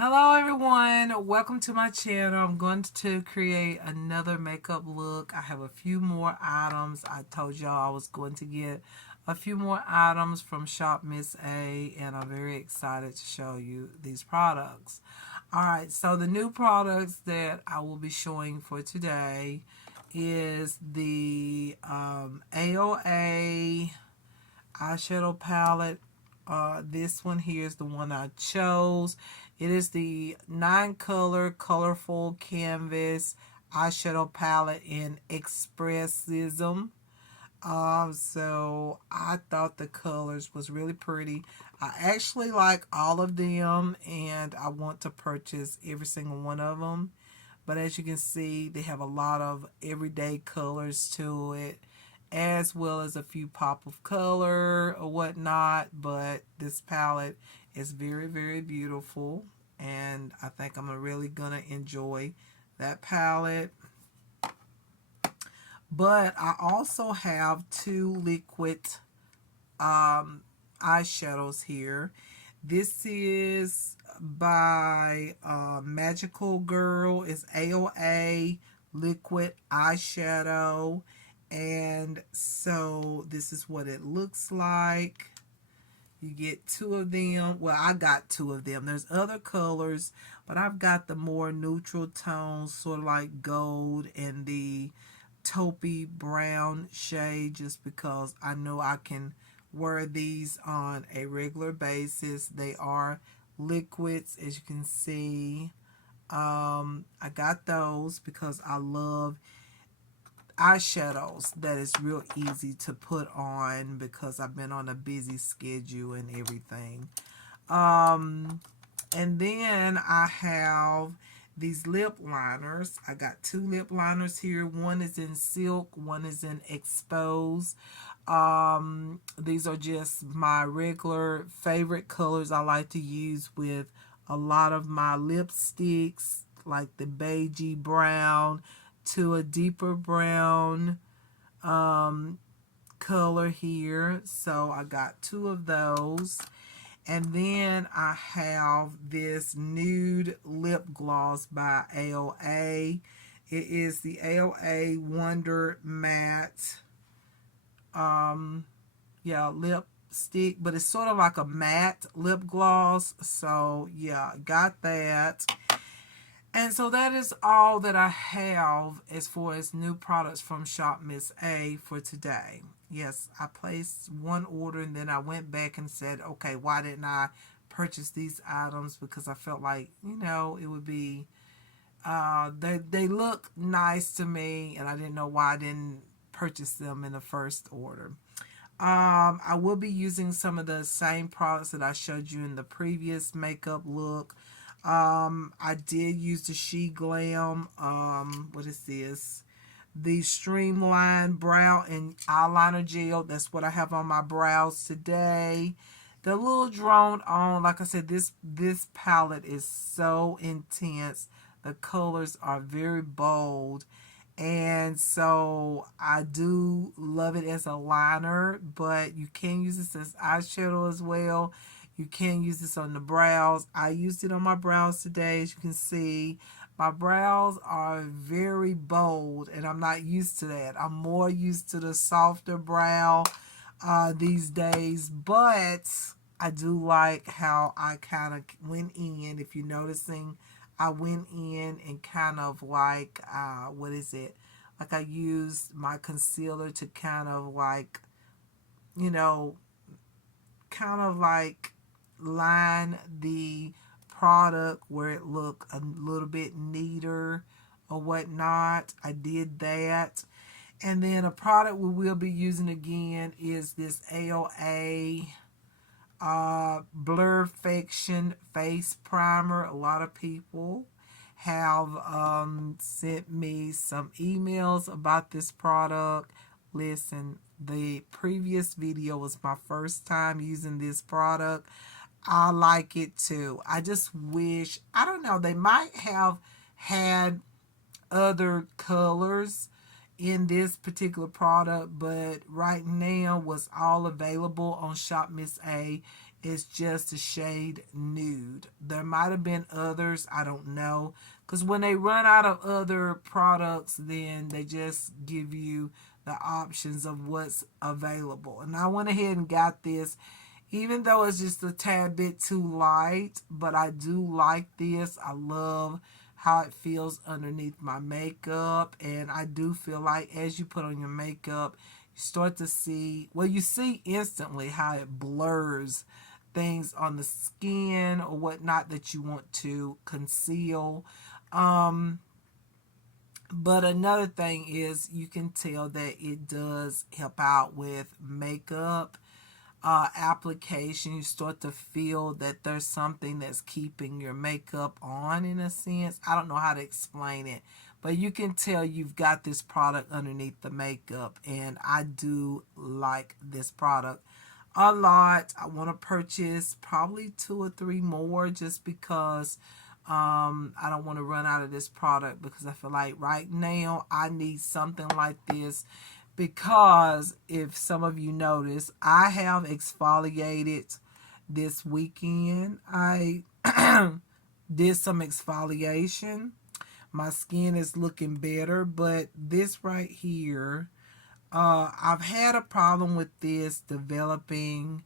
Hello everyone, welcome to my channel. I'm going to create another makeup look. I have a few more items. I told y'all I was going to get a few more items from Shadow+A, and I'm very excited to show you these products. Alright, so the new products that I will be showing for today is the AOA eyeshadow palette. This one here is the one I chose. It is the 9-color colorful canvas eyeshadow palette in Expressism. So I thought the colors was really pretty. I actually like all of them, and I want to purchase every single one of them. But as you can see, they have a lot of everyday colors to it, as well as a few pop of color or whatnot. But this palette is very, very beautiful, and I think I'm really gonna enjoy that palette. But I also have two liquid eyeshadows here. This is by Magical Girl. It's AOA liquid eyeshadow. And so this is what it looks like. You get two of them. Well, I got two of them. There's other colors, but I've got the more neutral tones, sort of like gold and the taupey brown shade, just because I know I can wear these on a regular basis. They are liquids, as you can see. I got those because I love eyeshadows that is real easy to put on because I've been on a busy schedule and everything. And then I have these lip liners. I got two lip liners here. One is in silk, one is in expose. These are just my regular favorite colors I like to use with a lot of my lipsticks, like the beigey brown to a deeper brown color here. So I got two of those. And then I have this nude lip gloss by AOA. It is the AOA Wonder Matte lipstick, but it's sort of like a matte lip gloss. So yeah, got that. And so that is all that I have as far as new products from Shadow+A for today. Yes, I placed one order and then I went back and said, okay, why didn't I purchase these items? Because I felt like, it would be, they look nice to me, and I didn't know why I didn't purchase them in the first order. I will be using some of the same products that I showed you in the previous makeup look. I did use the She Glam, what is this? The Streamline Brow and Eyeliner Gel. That's what I have on my brows today. The little drone on, like I said, this palette is so intense. The colors are very bold. And so I do love it as a liner, but you can use this as eyeshadow as well. You can use this on the brows. I used it on my brows today. As you can see, my brows are very bold, and I'm not used to that. I'm more used to the softer brow these days, but I do like how I kind of went in. If you're noticing, I went in and kind of like, what is it? Like I used my concealer to kind of like, you know, kind of like line the product where it looked a little bit neater or whatnot. I did that. And then a product we will be using again is this AOA Blurfaction Face Primer. A lot of people have sent me some emails about this product. Listen, the previous video was my first time using this product. I like it too. I just wish, I don't know, they might have had other colors in this particular product, but right now what's all available on Shadow+A It's just a shade nude. There might have been others, I don't know. Because when they run out of other products, then they just give you the options of what's available. And I went ahead and got this, even though it's just a tad bit too light, but I do like this. I love how it feels underneath my makeup, and I do feel like as you put on your makeup, you start to see, well, you see instantly how it blurs things on the skin or whatnot that you want to conceal. Um, but another thing is you can tell that it does help out with makeup application. You start to feel that there's something that's keeping your makeup on, in a sense. I don't know how to explain it, but you can tell you've got this product underneath the makeup, and I do like this product a lot. I want to purchase probably 2 or 3 more, just because I don't want to run out of this product, because I feel like right now I need something like this. Because if some of you notice, I have exfoliated this weekend. I did some exfoliation. My skin is looking better, but this right here, I've had a problem with this developing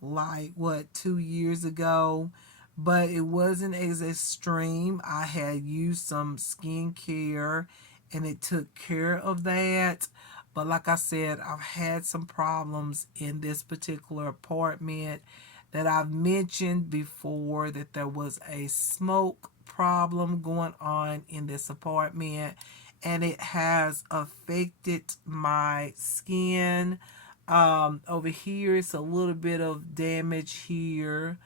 like what 2 years ago, but it wasn't as extreme. I had used some skincare and it took care of that. But like I said, I've had some problems in this particular apartment that I've mentioned before, that there was a smoke problem going on in this apartment, and it has affected my skin. Over here, it's a little bit of damage here.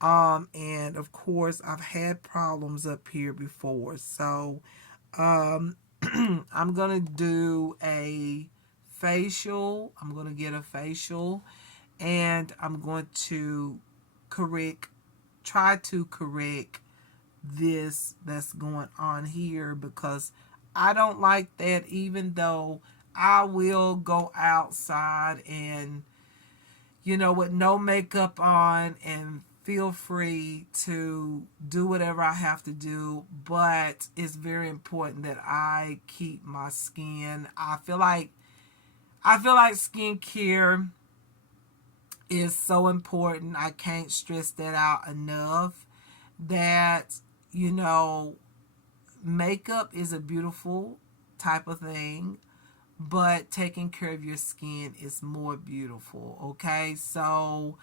And of course, I've had problems up here before. So, um, I'm going to do a facial. I'm going to get a facial, and I'm going to correct, try to correct this that's going on here, because I don't like that. Even though I will go outside and, with no makeup on, and feel free to do whatever I have to do, but it's very important that I keep my skin. I feel like skincare is so important. I can't stress that out enough, that, you know, makeup is a beautiful type of thing, but taking care of your skin is more beautiful. Okay, so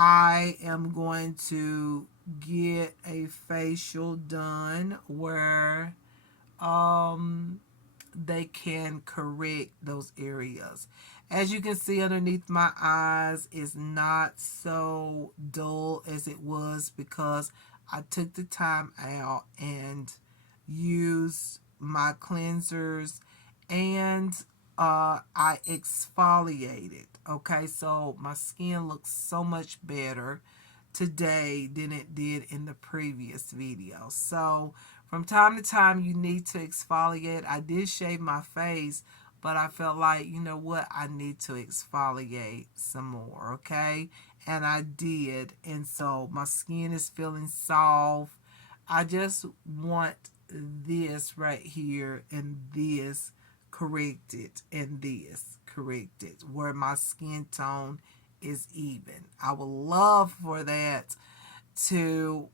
I am going to get a facial done where they can correct those areas. As you can see, underneath my eyes is not so dull as it was, because I took the time out and used my cleansers, and I exfoliated. Okay, so my skin looks so much better today than it did in the previous video. So from time to time, you need to exfoliate. I did shave my face, but I felt like, you know what, I need to exfoliate some more. Okay, and I did, and so my skin is feeling soft. I just want this right here and this corrected, and this corrected, where my skin tone is even. I would love for that to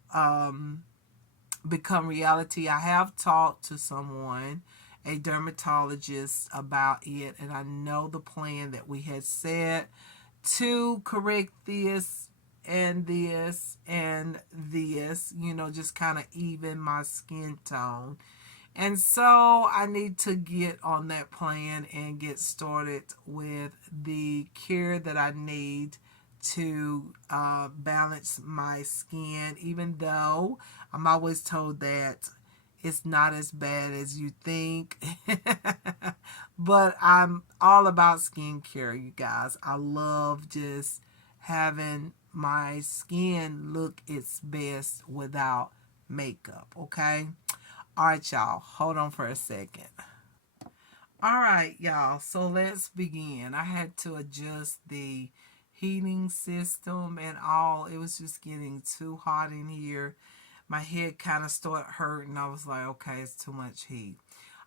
become reality. I have talked to someone, a dermatologist, about it, and I know the plan that we had set to correct this and this and this, just kind of even my skin tone. And so I need to get on that plan and get started with the care that I need to balance my skin, even though I'm always told that it's not as bad as you think. But I'm all about skincare, you guys. I love just having my skin look its best without makeup, okay? All right, y'all. Hold on for a second. All right, y'all. So let's begin. I had to adjust the heating system and all. It was just getting too hot in here. My head kind of started hurting. I was like, okay, it's too much heat.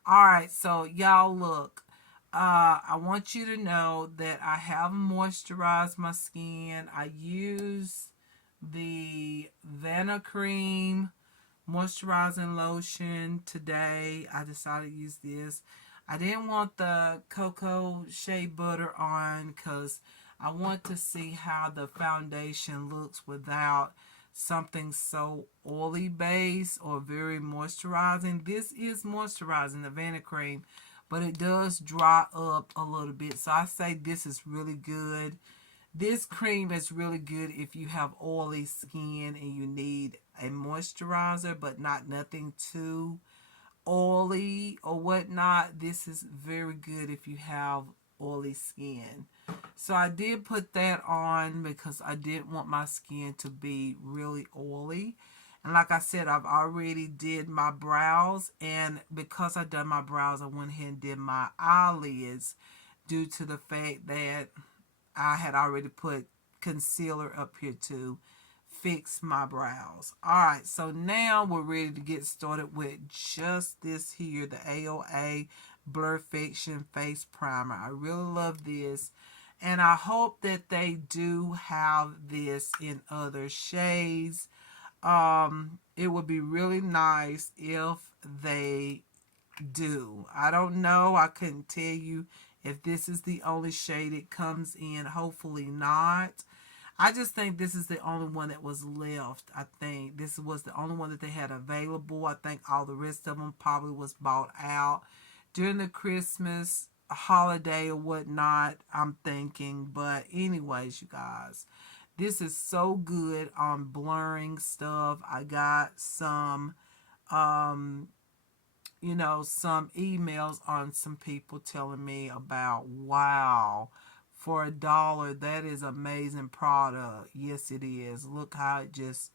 All right, so y'all look. I want you to know that I have moisturized my skin. I use the Vanna Cream moisturizing lotion today. I decided to use this. I didn't want the cocoa shea butter on because I want to see how the foundation looks without something so oily based or very moisturizing. This is moisturizing, the Vanna Cream, but it does dry up a little bit. So I say this is really good. This cream is really good if you have oily skin and you need a moisturizer, but not nothing too oily or whatnot. This is very good if you have oily skin. So I did put that on because I didn't want my skin to be really oily. And like I said, I've already did my brows, and because I done my brows, I went ahead and did my eyelids due to the fact that I had already put concealer up here to fix my brows. Alright, so now we're ready to get started with just this here, the AOA Blurfiction Face Primer. I really love this, and I hope that they do have this in other shades. It would be really nice if they do. I don't know. I couldn't tell you if this is the only shade it comes in. Hopefully not. I just think this is the only one that was left. I think this was the only one that they had available. I think all the rest of them probably was bought out during the Christmas holiday or whatnot, I'm thinking. But anyways, you guys, this is so good on blurring stuff. I got some some emails on some people telling me about, wow, for $1, that is amazing product. Yes, it is. Look how it just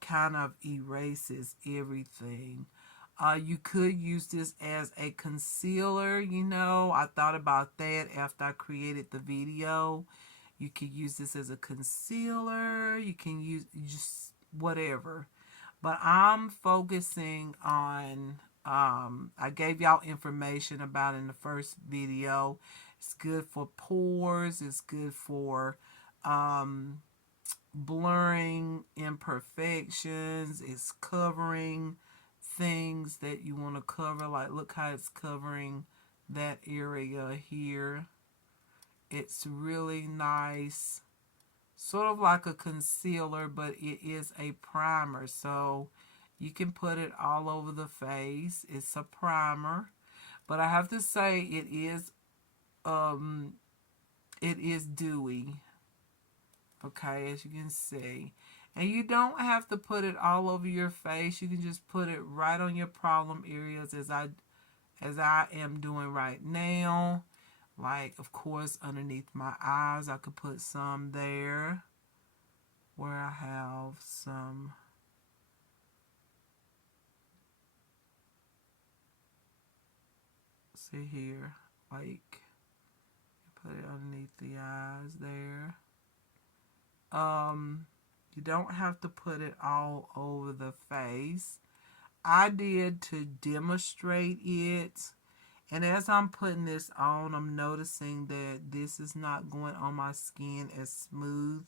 kind of erases everything. You could use this as a concealer. I thought about that after I created the video. You could use this as a concealer. You can use just whatever. But I'm focusing on, I gave y'all information about in the first video. It's good for pores. It's good for blurring imperfections. It's covering things that you want to cover. Like, look how it's covering that area here. It's really nice. Sort of like a concealer, but it is a primer. So you can put it all over the face. It's a primer. But I have to say it is dewy. Okay, as you can see. And you don't have to put it all over your face. You can just put it right on your problem areas as I am doing right now. Like, of course, underneath my eyes, I could put some there where I have some. See here, like, put it underneath the eyes there. You don't have to put it all over the face. I did to demonstrate it. And as I'm putting this on, I'm noticing that this is not going on my skin as smooth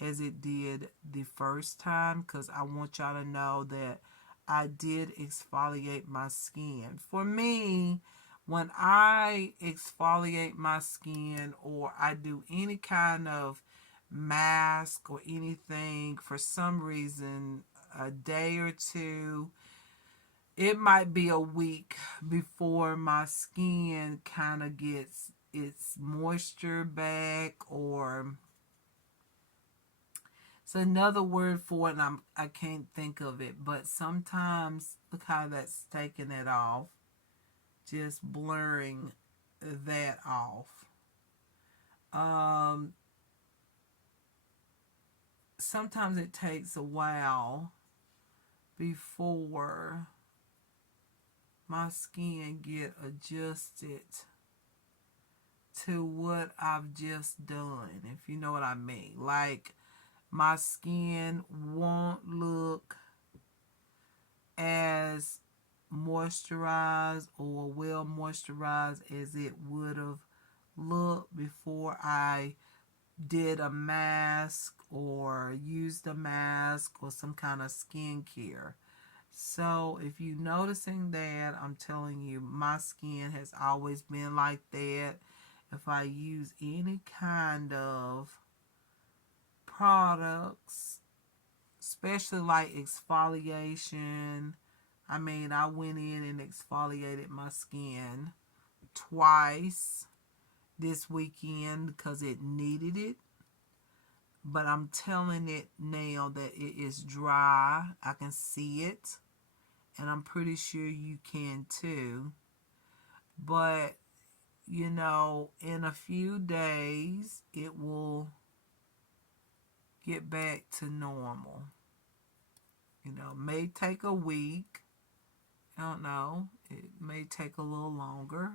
as it did the first time, because I want y'all to know that I did exfoliate my skin. For me, when I exfoliate my skin or I do any kind of mask or anything, for some reason, a day or two, it might be a week before my skin kind of gets its moisture back, or it's another word for it, and I can't think of it. But sometimes, look how that's taking it off, just blurring that off. Sometimes it takes a while before my skin get adjusted to what I've just done, if you know what I mean. Like, my skin won't look as moisturized or well moisturized as it would have looked before I did a mask or used a mask or some kind of skincare. So if you're noticing that, I'm telling you, my skin has always been like that. If I use any kind of products, especially like exfoliation, I mean, I went in and exfoliated my skin twice this weekend because it needed it. But I'm telling it now that it is dry. I can see it. And I'm pretty sure you can too. But, you know, in a few days, it will get back to normal. You know, may take a week. I don't know. It may take a little longer.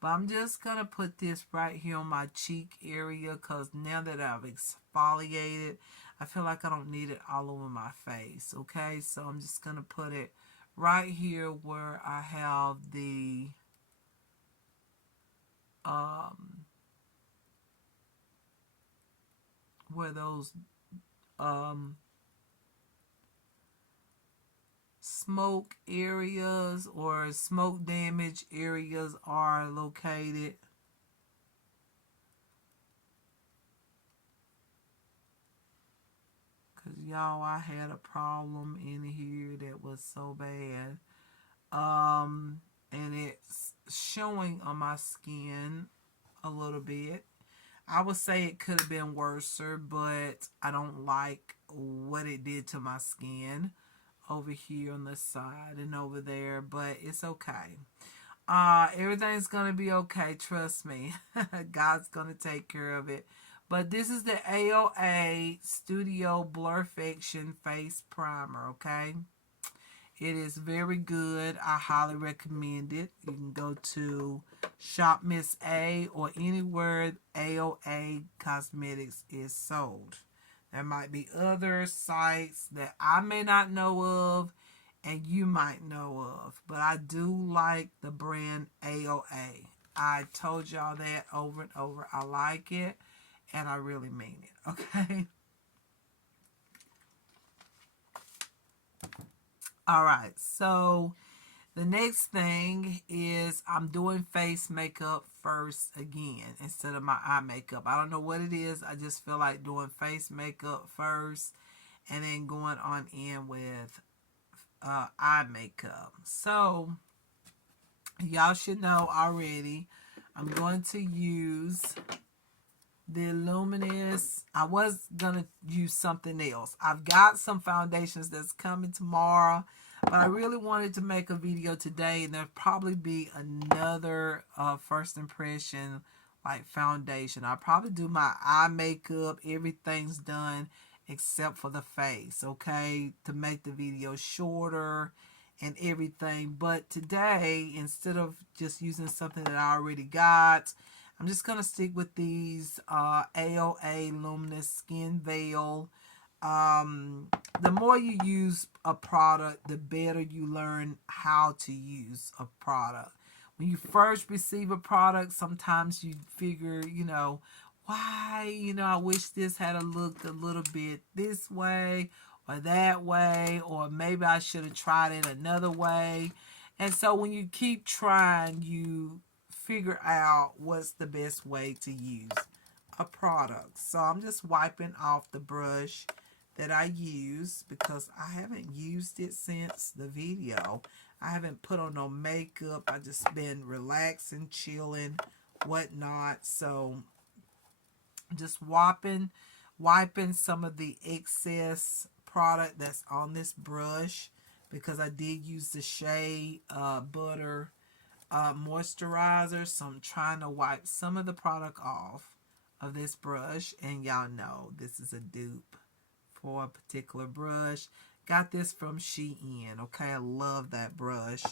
But I'm just going to put this right here on my cheek area because now that I've exfoliated, I feel like I don't need it all over my face. Okay, so I'm just going to put it right here where I have the where those um, smoke areas or smoke damage areas are located. Because y'all, I had a problem in here that was so bad. And it's showing on my skin a little bit. I would say it could have been worse, but I don't like what it did to my skin over here on the side and over there, but it's okay. Everything's gonna be okay, trust me. God's gonna take care of it. But this is the AOA Studio Blurfiction Face Primer, okay? It is very good. I highly recommend it. You can go to Shop Miss A or anywhere AOA Cosmetics is sold. There might be other sites that I may not know of and you might know of, but I do like the brand AOA. I told y'all that over and over. I like it and I really mean it, okay? All right, so the next thing is I'm doing face makeup first again instead of my eye makeup. I don't know what it is. I just feel like doing face makeup first and then going on in with eye makeup. So y'all should know already I'm going to use the Luminous. I was going to use something else. I've got some foundations that's coming tomorrow, but I really wanted to make a video today, and there'll probably be another first impression like foundation. I'll probably do my eye makeup. Everything's done except for the face, okay, to make the video shorter and everything. But today, instead of just using something that I already got, I'm just going to stick with these AOA Luminous Skin Veil. The more you use a product, the better you learn how to use a product. When you first receive a product, sometimes you figure, you know, why, you know, I wish this had looked a little bit this way or that way, or maybe I should have tried it another way. And so when you keep trying, you figure out what's the best way to use a product. So I'm just wiping off the brush that I use because I haven't used it since the video. I haven't put on no makeup. I just been relaxing, chilling, whatnot. So just wiping some of the excess product that's on this brush because I did use the Shea Butter moisturizer, so I'm trying to wipe some of the product off of this brush. And y'all know this is a dupe for a particular brush. Got this from Shein, okay? I love that brush.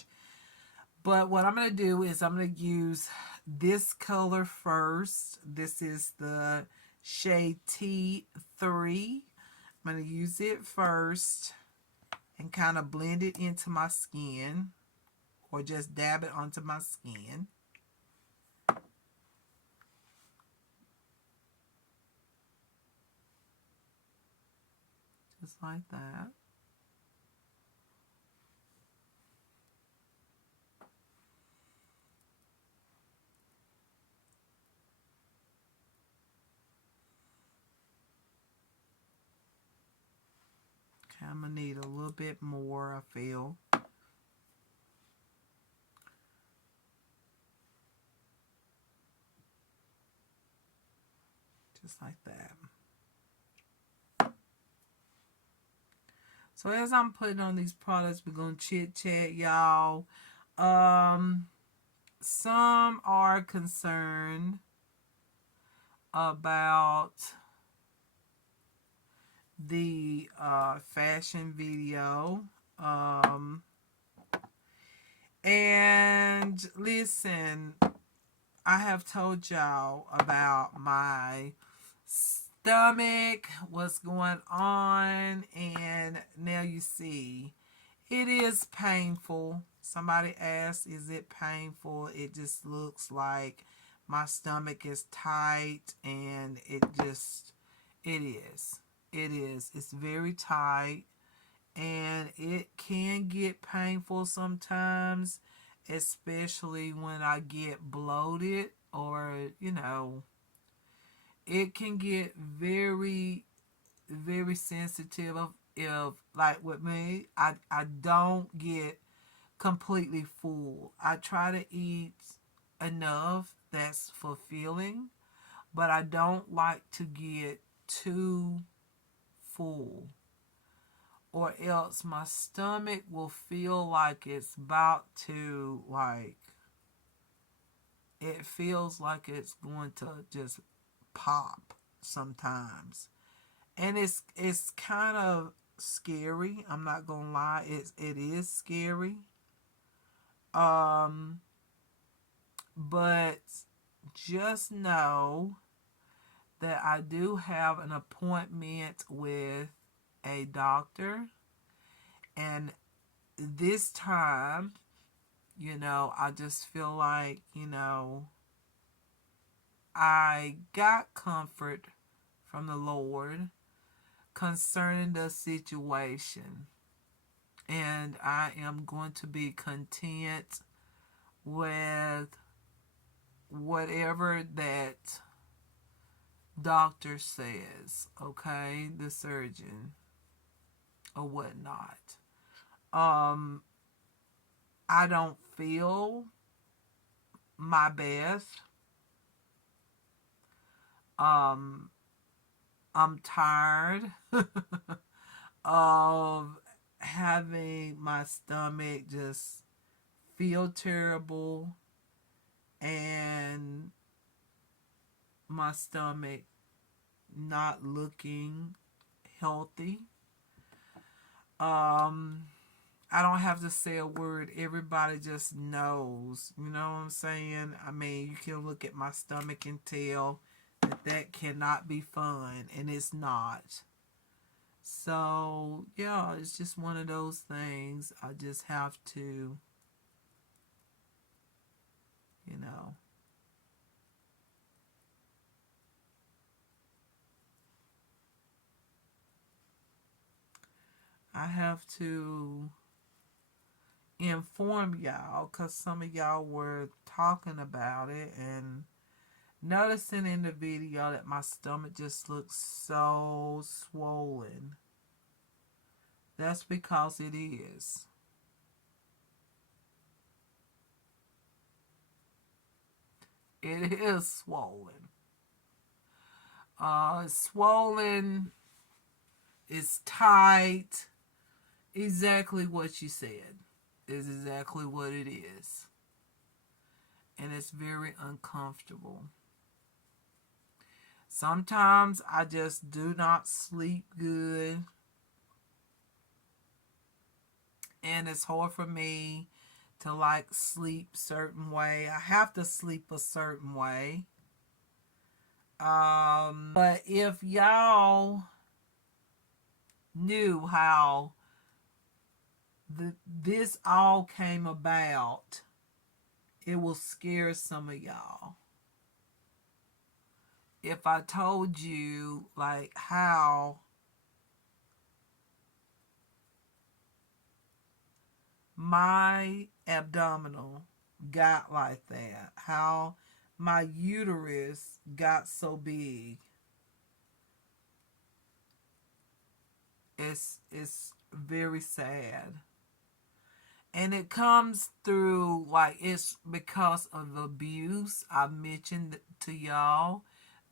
But what I'm going to do is I'm going to use this color first. This is the shade T3. I'm going to use it first and kind of blend it into my skin, or just dab it onto my skin. Just like that. Okay, I'm going to need a little bit more, I feel. Just like that. So as I'm putting on these products, we're going to chit chat, y'all. Some are concerned about the fashion video. And listen, I have told y'all about my stomach, what's going on, and now you see it is painful. Somebody asked, is it painful? It just looks like my stomach is tight, and it is. It is. It's very tight, and it can get painful sometimes, especially when I get bloated, or, it can get very, very sensitive if like with me, I don't get completely full. I try to eat enough that's fulfilling, but I don't like to get too full, or else my stomach will feel like it's about to, like, it feels like it's going to just pop sometimes. And it's kind of scary. I'm not gonna lie, it is scary. Um, but just know that I do have an appointment with a doctor, and this time, I just feel like, I got comfort from the Lord concerning the situation, and I am going to be content with whatever that doctor says, okay, the surgeon or whatnot. Um, I don't feel my best. Um, I'm tired of having my stomach just feel terrible, and my stomach not looking healthy. Um, I don't have to say a word. Everybody just knows. You know what I'm saying? I mean, you can look at my stomach and tell that cannot be fun, and it's not. So, yeah, it's just one of those things. I just have to, you know, I have to inform y'all, because some of y'all were talking about it and noticing in the video that my stomach just looks so swollen. That's because it is. It is swollen. Swollen, is tight. Exactly what you said is exactly what it is. And it's very uncomfortable. Sometimes I just do not sleep good. And it's hard for me to like sleep certain way. I have to sleep a certain way. But if y'all knew how this all came about, it will scare some of y'all. If I told you like how my abdominal got like that, how my uterus got so big, it's very sad. And it comes through like it's because of abuse. I mentioned to y'all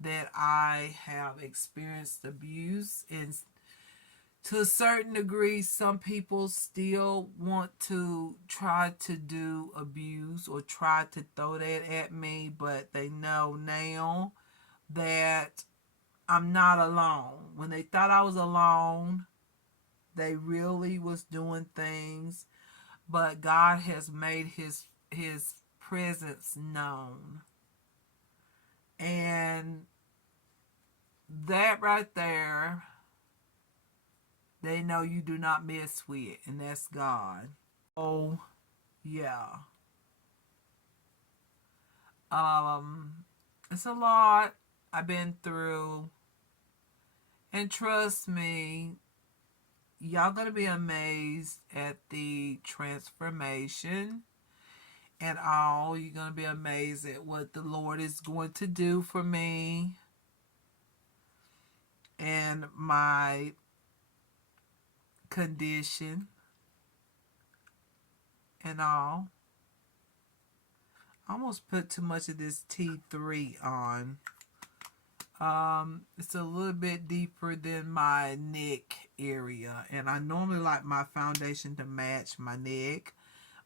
that I have experienced abuse, and to a certain degree some people still want to try to do abuse or try to throw that at me, but they know now that I'm not alone. When they thought I was alone, they really was doing things, but God has made his presence known. And that right there, they know you do not mess with, and that's God. Oh, yeah. It's a lot I've been through, and trust me, y'all gonna be amazed at the transformation and all. You're gonna be amazed at what the Lord is going to do for me and my condition and all. I almost put too much of this T3 on. It's a little bit deeper than my neck area, and I normally like my foundation to match my neck,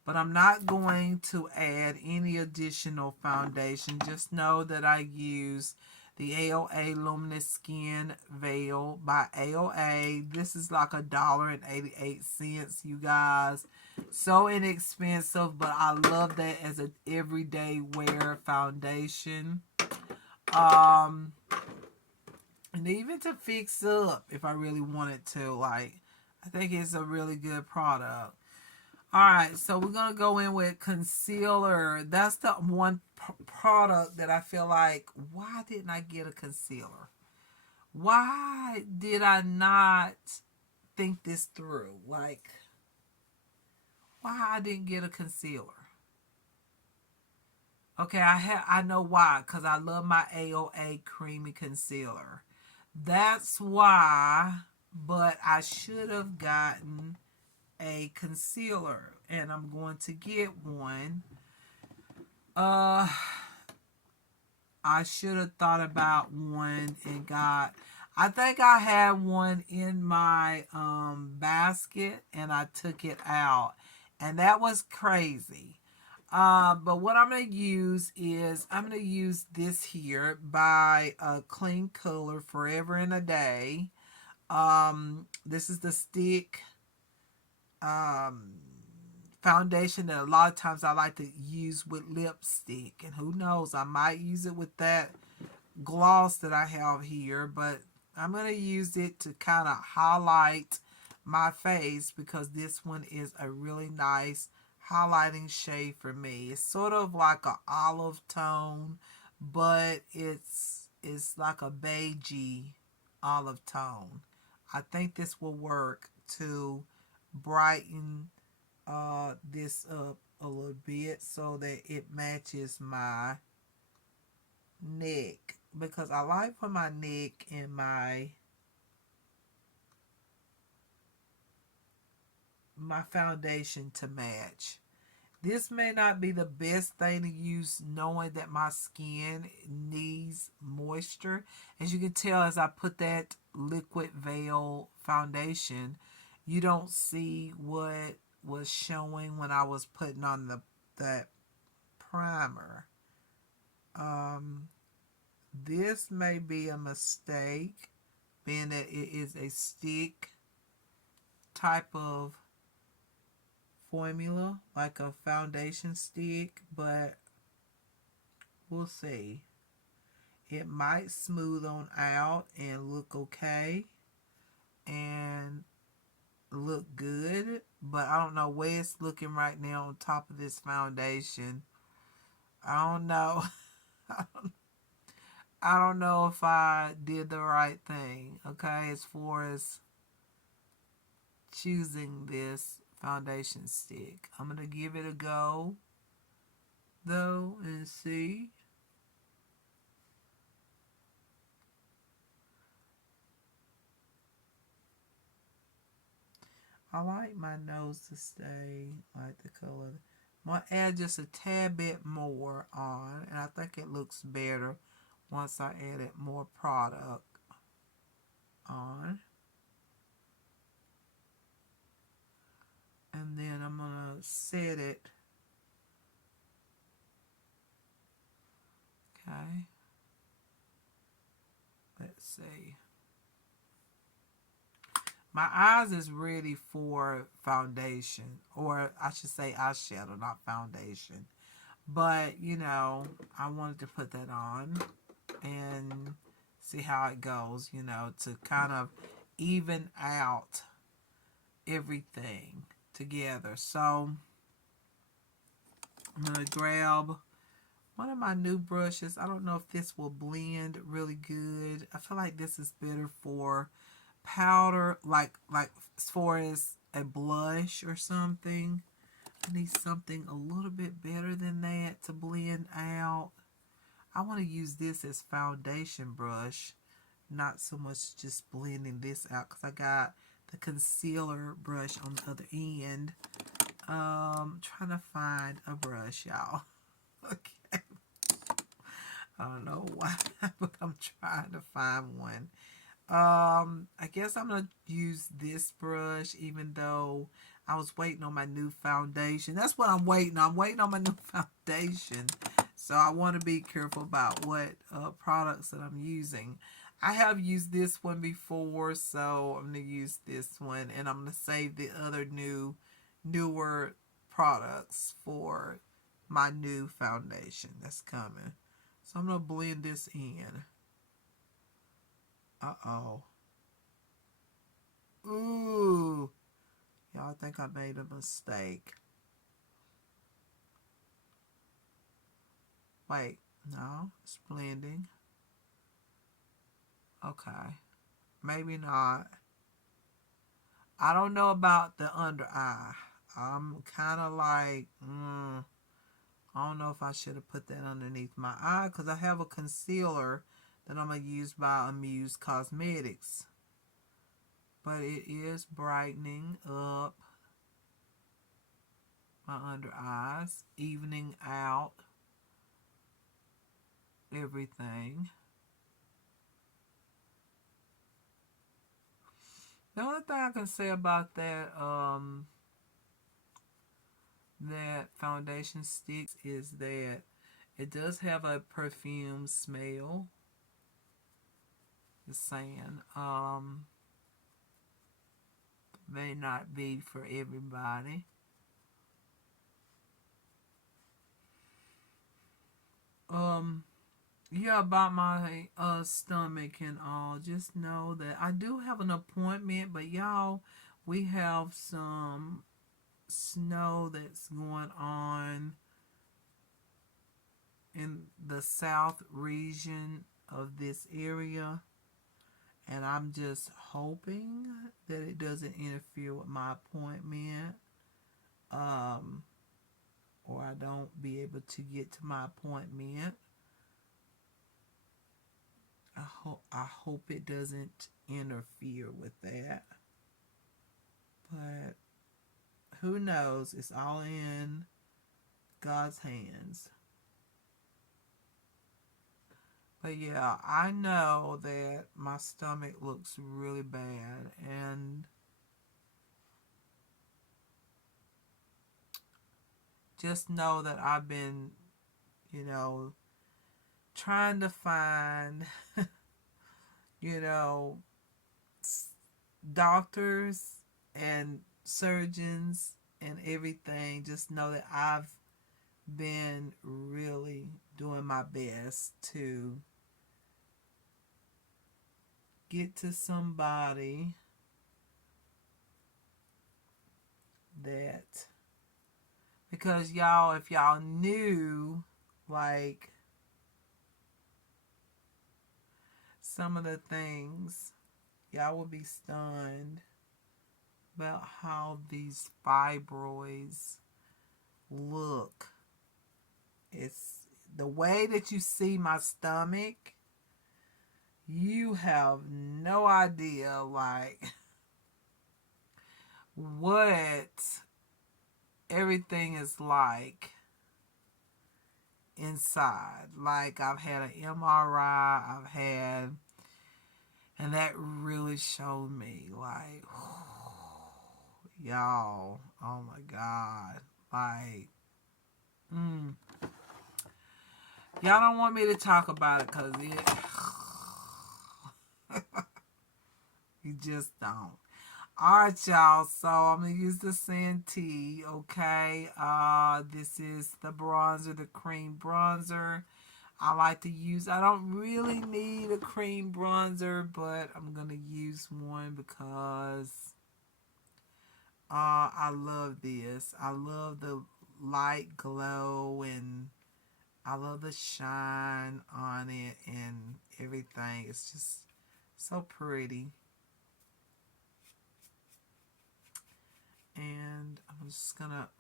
but I'm not going to add any additional foundation. Just know that I use the AOA Luminous Skin Veil by AOA. This is like $1.88, you guys. So inexpensive, but I love that as an everyday wear foundation. And even to fix up if I really wanted to. Like, I think it's a really good product. Alright, so we're going to go in with concealer. That's the one product that I feel like, why didn't I get a concealer? Why did I not think this through? Like, why I didn't get a concealer? Okay, I know why. Because I love my AOA Creamy Concealer. That's why. But I should have gotten a concealer, and I'm going to get one. I should have thought about one and got, I think I had one in my basket and I took it out, and that was crazy. But what I'm going to use is I'm going to use this here by Clean Color Forever and a Day. This is the stick foundation that a lot of times I like to use with lipstick, and who knows, I might use it with that gloss that I have here, but I'm going to use it to kind of highlight my face because this one is a really nice highlighting shade for me. It's sort of like an olive tone, but it's like a beigey olive tone. I think this will work to brighten this up a little bit so that it matches my neck, because I like for my neck and my foundation to match. This may not be the best thing to use knowing that my skin needs moisture. As you can tell, as I put that liquid veil foundation, you don't see what was showing when I was putting on that primer. This may be a mistake, being that it is a stick type of formula, like a foundation stick, but we'll see. It might smooth on out and look okay and look good, but I don't know where it's looking right now on top of this foundation. I don't know. I don't know if I did the right thing, okay, as far as choosing this foundation stick. I'm going to give it a go, though, and see. I like my nose to stay like the color. I'm going to add just a tad bit more on, and I think it looks better once I added more product on. And then I'm going to set it. Okay. Let's see. My eyes is ready for foundation, or I should say eyeshadow, not foundation. But, you know, I wanted to put that on and see how it goes, you know, to kind of even out everything together. So I'm going to grab one of my new brushes. I don't know if this will blend really good. I feel like this is better for powder, like as far as a blush or something. I need something a little bit better than that to blend out. I want to use this as foundation brush, not so much just blending this out, because I got the concealer brush on the other end. Trying to find a brush, y'all. Okay. I don't know why, but I'm trying to find one. I guess I'm gonna use this brush, even though I was waiting on my new foundation. That's what I'm waiting on. I'm waiting on my new foundation. So I want to be careful about what products that I'm using. I have used this one before, so I'm going to use this one. And I'm going to save the other newer products for my new foundation that's coming. So I'm going to blend this in. Uh-oh. Ooh. Y'all, I think I made a mistake. Wait. No, it's blending. Okay. Maybe not. I don't know about the under eye. I'm kind of like, I don't know if I should have put that underneath my eye, because I have a concealer that I'm going to use by Amuse Cosmetics. But it is brightening up my under eyes, evening out everything. The only thing I can say about that foundation sticks is that it does have a perfume smell. Just saying. May not be for everybody. Yeah, about my stomach and all. Just know that I do have an appointment, but y'all, we have some snow that's going on in the south region of this area, and I'm just hoping that it doesn't interfere with my appointment, or I don't be able to get to my appointment. I hope it doesn't interfere with that. But who knows? It's all in God's hands. But yeah, I know that my stomach looks really bad, and just know that I've been, you know, trying to find, you know, doctors and surgeons and everything, just know that I've been really doing my best to get to somebody that, because y'all, if y'all knew, like, some of the things, y'all would be stunned about how these fibroids look. It's the way that you see my stomach, you have no idea, like, what everything is like inside. Like, I've had an MRI, and that really showed me, like, y'all, oh my God, like, y'all don't want me to talk about it because you just don't. Alright, y'all, so I'm going to use the Santee, okay? This is the bronzer, the cream bronzer. I like to use, I don't really need a cream bronzer, but I'm going to use one because I love this. I love the light glow, and I love the shine on it and everything. It's just so pretty. And I'm just gonna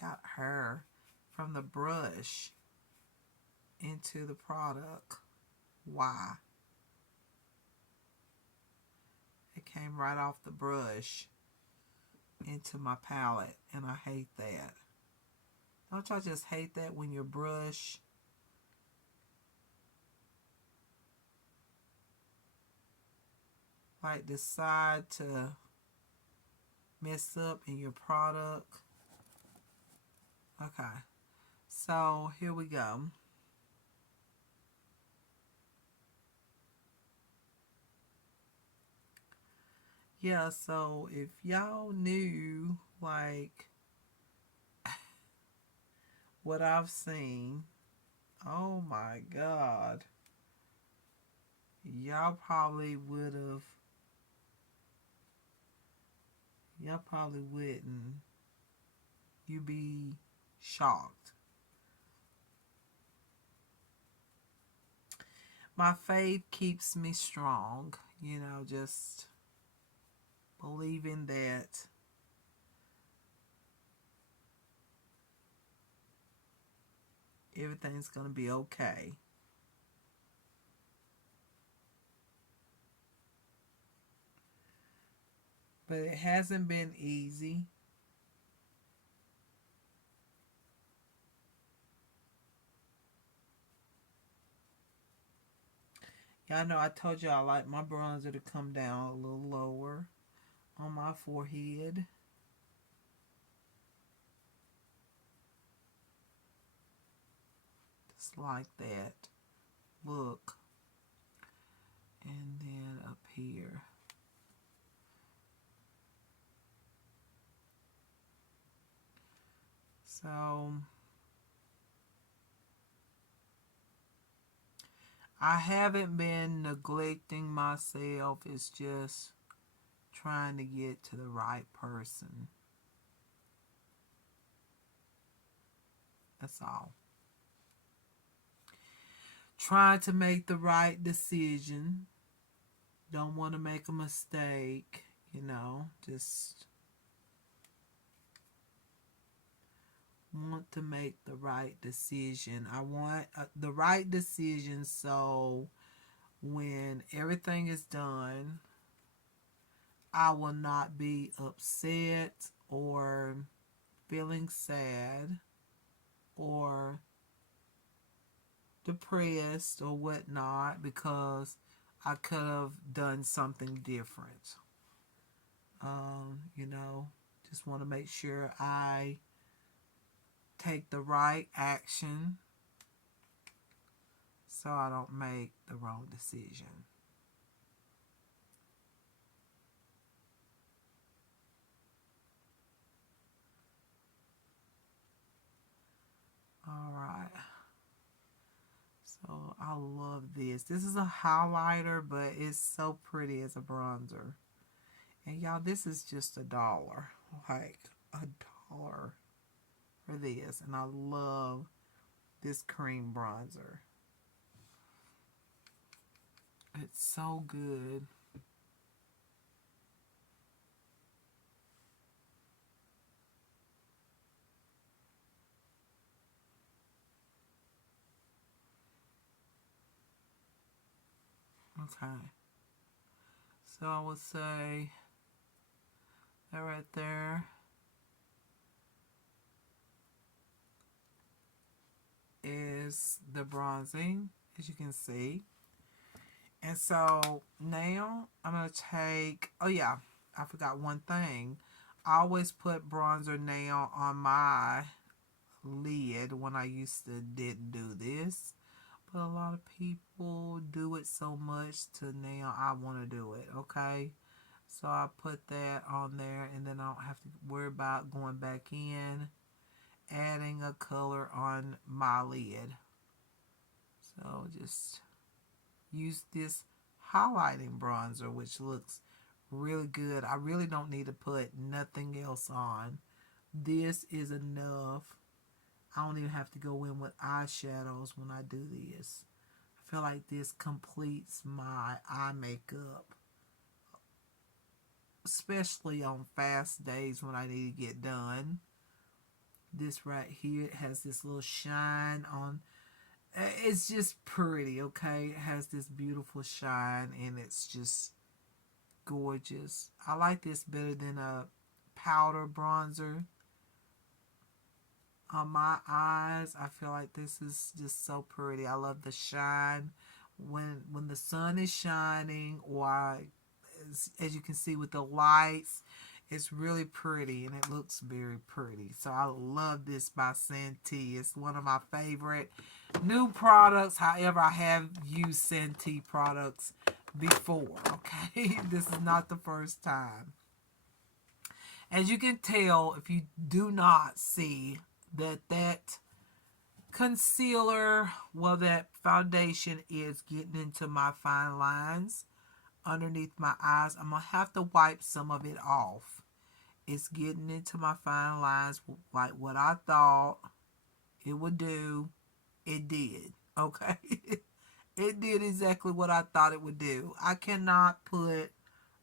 got her from the brush into the product. Why? It came right off the brush into my palette, and I hate that. Don't y'all just hate that when your brush like decide to mess up in your product? Okay, so here we go. Yeah, so if y'all knew, like, what I've seen, oh my God, y'all probably would have, y'all probably wouldn't. You'd be shocked. My faith keeps me strong, just believing that everything's going to be okay. But it hasn't been easy. Y'all know I told you I like my bronzer to come down a little lower on my forehead. Just like that. Look. And then up here. So I haven't been neglecting myself. It's just trying to get to the right person. That's all. Trying to make the right decision. Don't want to make a mistake, just want to make the right decision. I want the right decision, so when everything is done, I will not be upset or feeling sad or depressed or whatnot because I could have done something different. Just want to make sure I take the right action so I don't make the wrong decision. love this. This is a highlighter, but it's so pretty as a bronzer. And y'all, this is just $1. Like $1 for this. And I love this cream bronzer. It's so good. Okay. So I would say that right there is the bronzing, as you can see. And so now I'm going to take, oh yeah, I forgot one thing. I always put bronzer now on my lid when I used to didn't do this. But a lot of people do it so much to now I want to do it, okay? So I put that on there and then I don't have to worry about going back in, adding a color on my lid. So just use this highlighting bronzer, which looks really good. I really don't need to put nothing else on. This is enough. I don't even have to go in with eyeshadows when I do this. I feel like this completes my eye makeup, especially on fast days when I need to get done. This right here, it has this little shine on. It's just pretty, okay? It has this beautiful shine and it's just gorgeous. I like this better than a powder bronzer on my eyes. I feel like this is just so pretty. I love the shine when the sun is shining, or as you can see with the lights, it's really pretty and it looks very pretty. So I love this by Santee. It's one of my favorite new products. However, I have used Santee products before, okay? This is not the first time. As you can tell, if you do not see that concealer, well, that foundation is getting into my fine lines underneath my eyes. I'm going to have to wipe some of it off. It's getting into my fine lines like what I thought it would do. It did. Okay? It did exactly what I thought it would do. I cannot put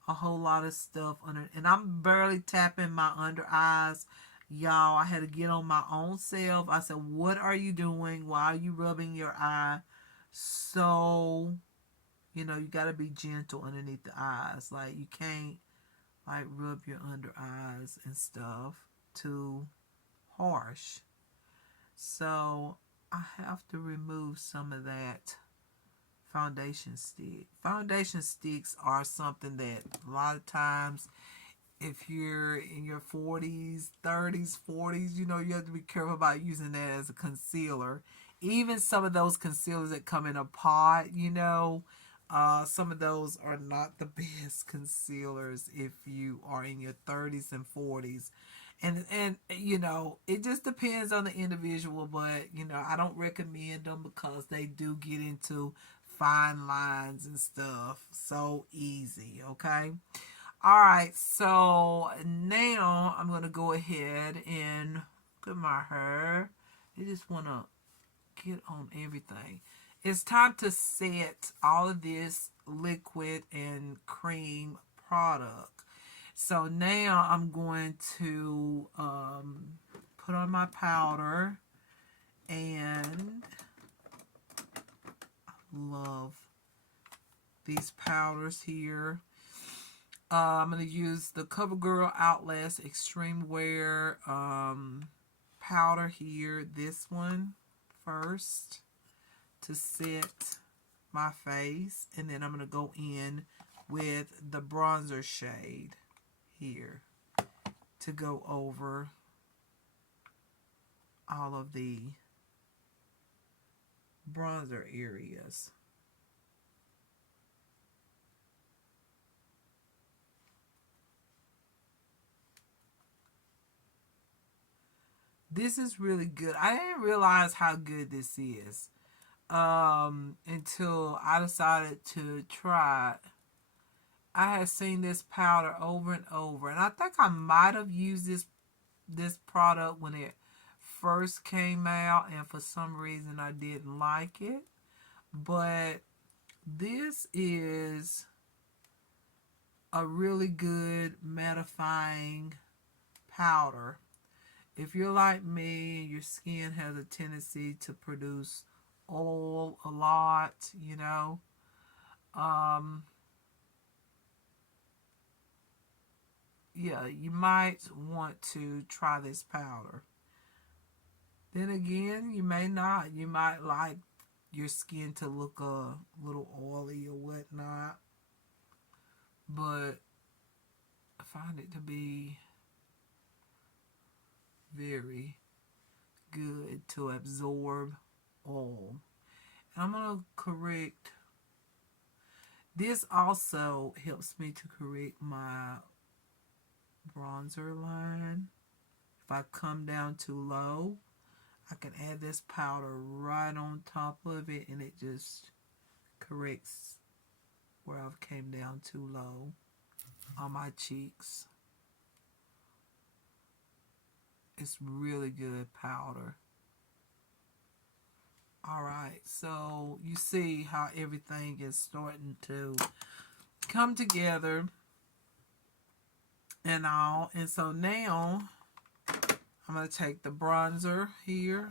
a whole lot of stuff under, and I'm barely tapping my under eyes. Y'all, I had to get on my own self. I said, what are you doing? Why are you rubbing your eye? So, you got to be gentle underneath the eyes. Like, you can't, like, rub your under eyes and stuff too harsh. So, I have to remove some of that foundation stick. Foundation sticks are something that a lot of times, if you're in your 40s, 30s, 40s, you have to be careful about using that as a concealer. Even some of those concealers that come in a pot, some of those are not the best concealers if you are in your 30s and 40s. And it just depends on the individual, but I don't recommend them because they do get into fine lines and stuff so easy, okay? All right, so now I'm going to go ahead and look at my hair. I just want to get on everything. It's time to set all of this liquid and cream product. So now I'm going to put on my powder, and I love these powders here. I'm going to use the CoverGirl Outlast Extreme Wear powder here. This one first to set my face. And then I'm going to go in with the bronzer shade here to go over all of the bronzer areas. This is really good. I didn't realize how good this is. until I decided to try it. I had seen this powder over and over, and I think I might have used this product when it first came out, and for some reason I didn't like it. But this is a really good mattifying powder. If you're like me, your skin has a tendency to produce oil a lot, um, yeah, you might want to try this powder. Then again, you may not. You might like your skin to look a little oily or whatnot, but I find it to be very good to absorb oil. And I'm going to correct. This also helps me to correct my bronzer line. If I come down too low, I can add this powder right on top of it, and it just corrects where I've came down too low on my cheeks. It's really good powder. Alright, so you see how everything is starting to come together and all. And so now I'm going to take the bronzer here,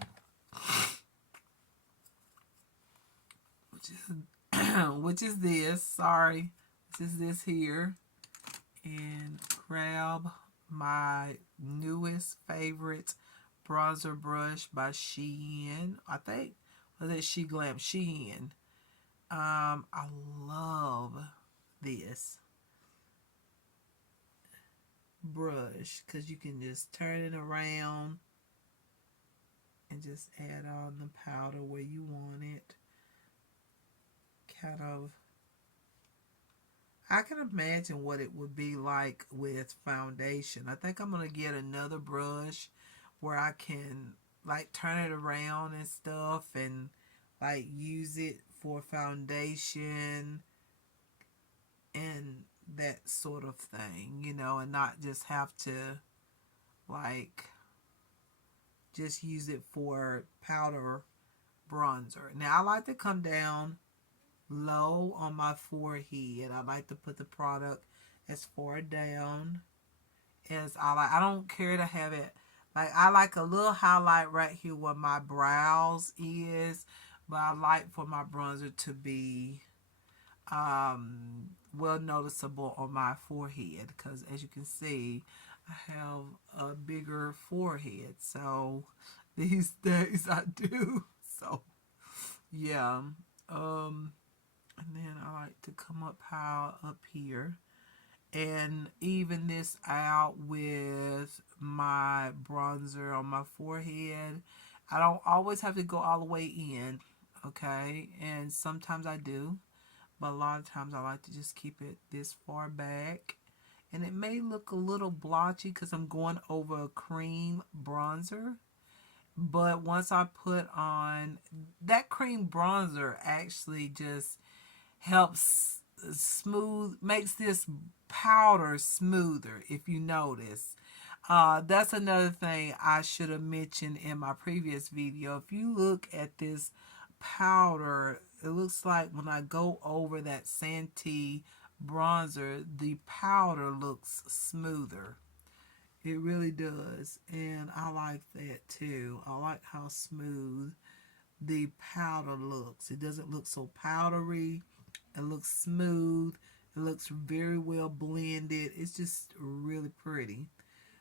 which is this. Sorry, this is this here. And grab my newest favorite bronzer brush by Shein. I think, was it She Glam? Shein. I love this brush because you can just turn it around and just add on the powder where you want it. Kind of, I can imagine what it would be like with foundation. I think I'm going to get another brush where I can like turn it around and stuff and like use it for foundation and that sort of thing, and not just have to like just use it for powder bronzer. Now I like to come down low on my forehead. I like to put the product as far down as I like. I don't care to have it like, I like a little highlight right here where my brows is, but I like for my bronzer to be well noticeable on my forehead, because as you can see, I have a bigger forehead, so these days I do. So yeah, and then I like to come up high up here and even this out with my bronzer on my forehead. I don't always have to go all the way in, okay? And sometimes I do, but a lot of times I like to just keep it this far back. And it may look a little blotchy because I'm going over a cream bronzer. But once I put on that cream bronzer, actually just helps smooth, makes this powder smoother, if you notice. That's another thing I should have mentioned in my previous video. If you look at this powder, it looks like when I go over that Santee bronzer, the powder looks smoother. It really does, and I like that too. I like how smooth the powder looks. It doesn't look so powdery. It looks smooth. It looks very well blended. It's just really pretty.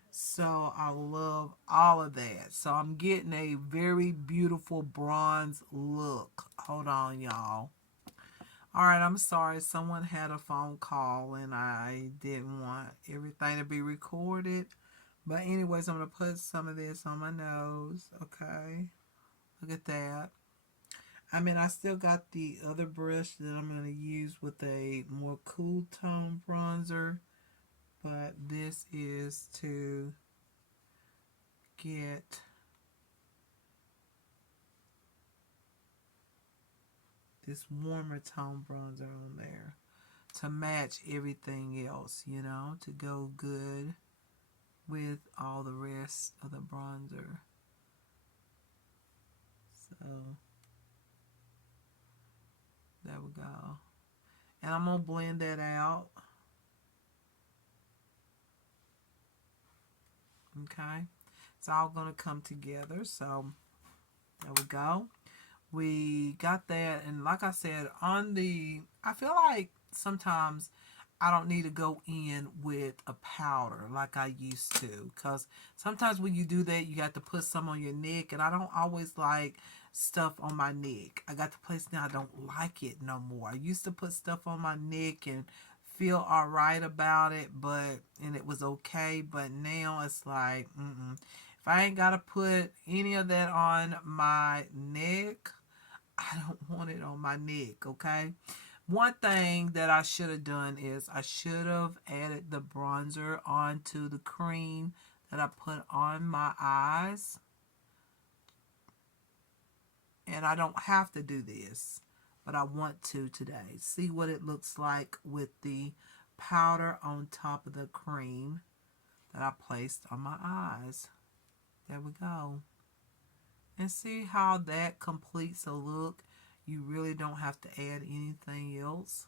So I love all of that. So I'm getting a very beautiful bronze look. Hold on, y'all. All right, I'm sorry. Someone had a phone call and I didn't want everything to be recorded. But anyways, I'm going to put some of this on my nose. Okay. Look at that. I mean, I still got the other brush that I'm going to use with a more cool tone bronzer. But this is to get this warmer tone bronzer on there to match everything else, you know, to go good with all the rest of the bronzer. So there we go. And I'm going to blend that out. Okay. It's all going to come together. So there we go. We got that. And like I said, I feel like sometimes I don't need to go in with a powder like I used to. Because sometimes when you do that, you got to put some on your neck. And I don't always like stuff on my neck. I got to place now I don't like it no more. I used to put stuff on my neck and feel all right about it, and it was okay. But now it's like, if I ain't got to put any of that on my neck, I don't want it on my neck, okay? One thing that I should have done is I should have added the bronzer onto the cream that I put on my eyes. And I don't have to do this, but I want to today. See what it looks like with the powder on top of the cream that I placed on my eyes. There we go. And see how that completes a look. You really don't have to add anything else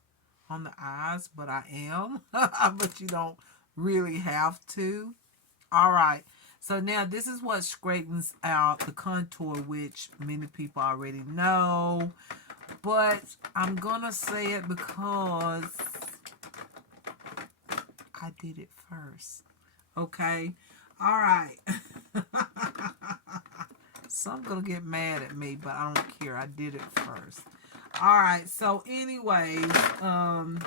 on the eyes, but I am. But you don't really have to. All right. So now this is what straightens out the contour, which many people already know. But I'm going to say it because I did it first. Okay? All right. Some going to get mad at me, but I don't care. I did it first. All right. So anyways, I'm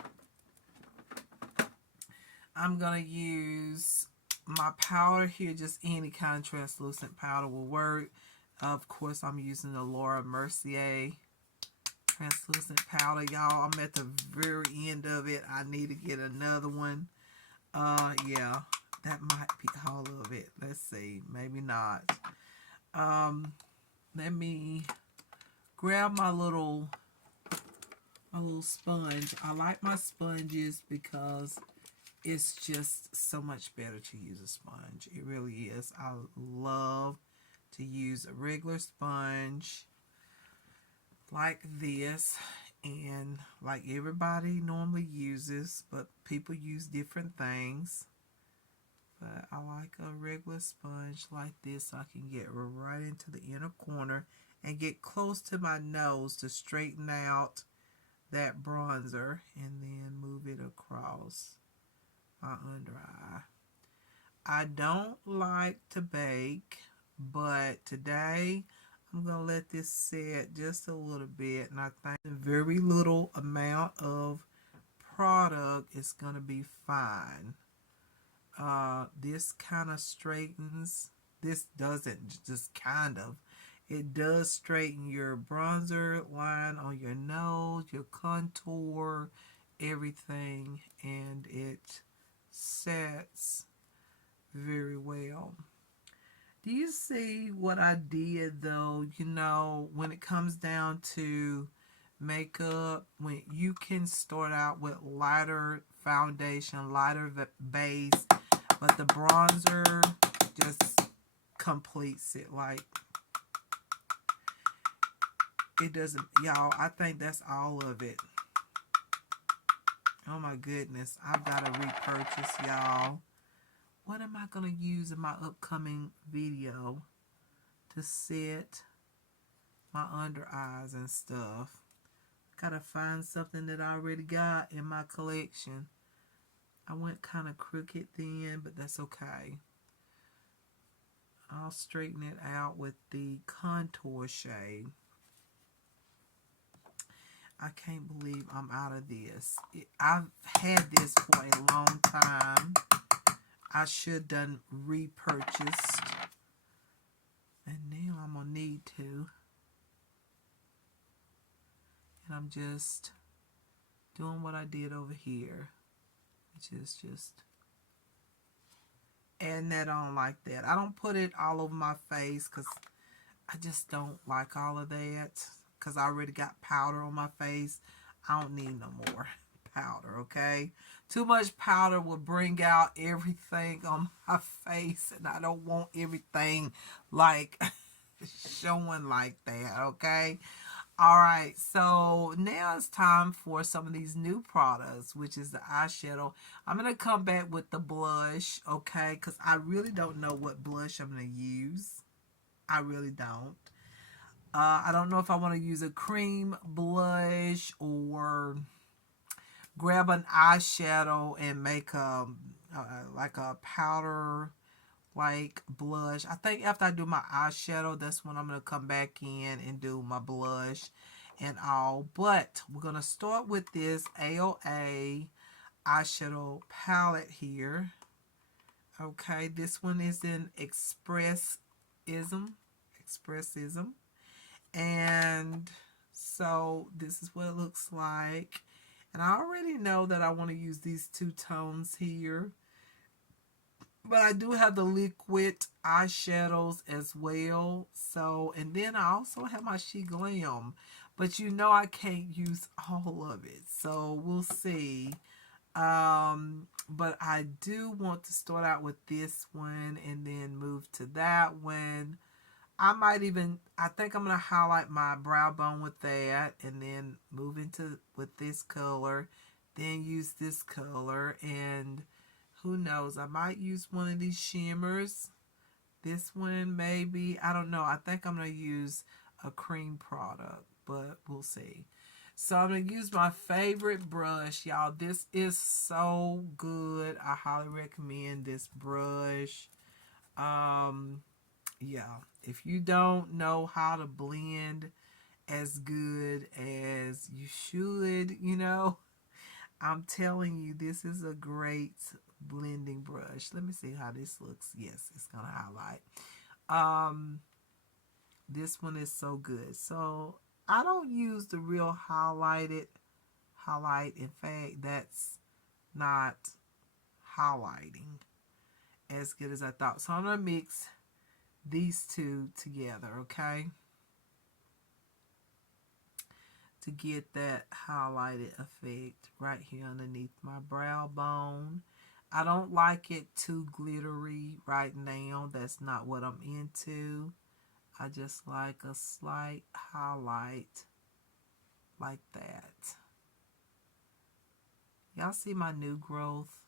going to use my powder here. Just any kind of translucent powder will work. Of course, I'm using the Laura Mercier translucent powder. Y'all, I'm at the very end of it. I need to get another one. Yeah, that might be all of it. Let's see. Maybe not. Let me grab my little sponge. I like my sponges because it's just so much better to use a sponge. It really is. I love to use a regular sponge like this, and like everybody normally uses, but people use different things. But I like a regular sponge like this so I can get right into the inner corner and get close to my nose to straighten out that bronzer, and then move it across my under eye. I don't like to bake, but today I'm going to let this set just a little bit, and I think a very little amount of product is going to be fine. This kind of straightens. This doesn't just kind of. It does straighten your bronzer line on your nose, your contour, everything, and it sets very well. Do you see what I did though? You know, when it comes down to makeup, when you can start out with lighter foundation, lighter base, but the bronzer just completes it. Like, it doesn't, y'all, I think that's all of it. Oh my goodness, I've got to repurchase, y'all. What am I going to use in my upcoming video to set my under eyes and stuff? Gotta find something that I already got in my collection. I went kind of crooked then, but that's okay. I'll straighten it out with the contour shade. I can't believe I'm out of this. I've had this for a long time. I should done repurchased. And now I'm going to need to. And I'm just doing what I did over here. Which is just adding that on like that. I don't put it all over my face because I just don't like all of that. because I already got powder on my face. I don't need no more powder, okay? Too much powder will bring out everything on my face, and I don't want everything like showing like that, okay? All right, so now it's time for some of these new products, which is the eyeshadow. I'm going to come back with the blush, okay? Because I really don't know what blush I'm going to use. I really don't. I don't know if I want to use a cream blush or grab an eyeshadow and make like a powder like blush. I think after I do my eyeshadow, that's when I'm going to come back in and do my blush and all. But we're going to start with this AOA eyeshadow palette here. Okay, this one is in Expressism. And so this is what it looks like. And I already know that I want to use these two tones here. But I do have the liquid eyeshadows as well. So, and then I also have my She Glam. But you know I can't use all of it. So we'll see. But I do want to start out with this one and then move to that one. I think I'm going to highlight my brow bone with that and then move into with this color. Then use this color, and who knows, I might use one of these shimmers. This one maybe. I don't know. I think I'm going to use a cream product, but we'll see. So I'm going to use my favorite brush, y'all. This is so good. I highly recommend this brush. Yeah. If you don't know how to blend as good as you should, I'm telling you, this is a great blending brush. Let me see how this looks. Yes, it's going to highlight. This one is so good. So I don't use the real highlight. In fact, that's not highlighting as good as I thought. So I'm going to mix these two together, okay? To get that highlighted effect right here underneath my brow bone. I don't like it too glittery right now. That's not what I'm into. I just like a slight highlight like that. Y'all see my new growth?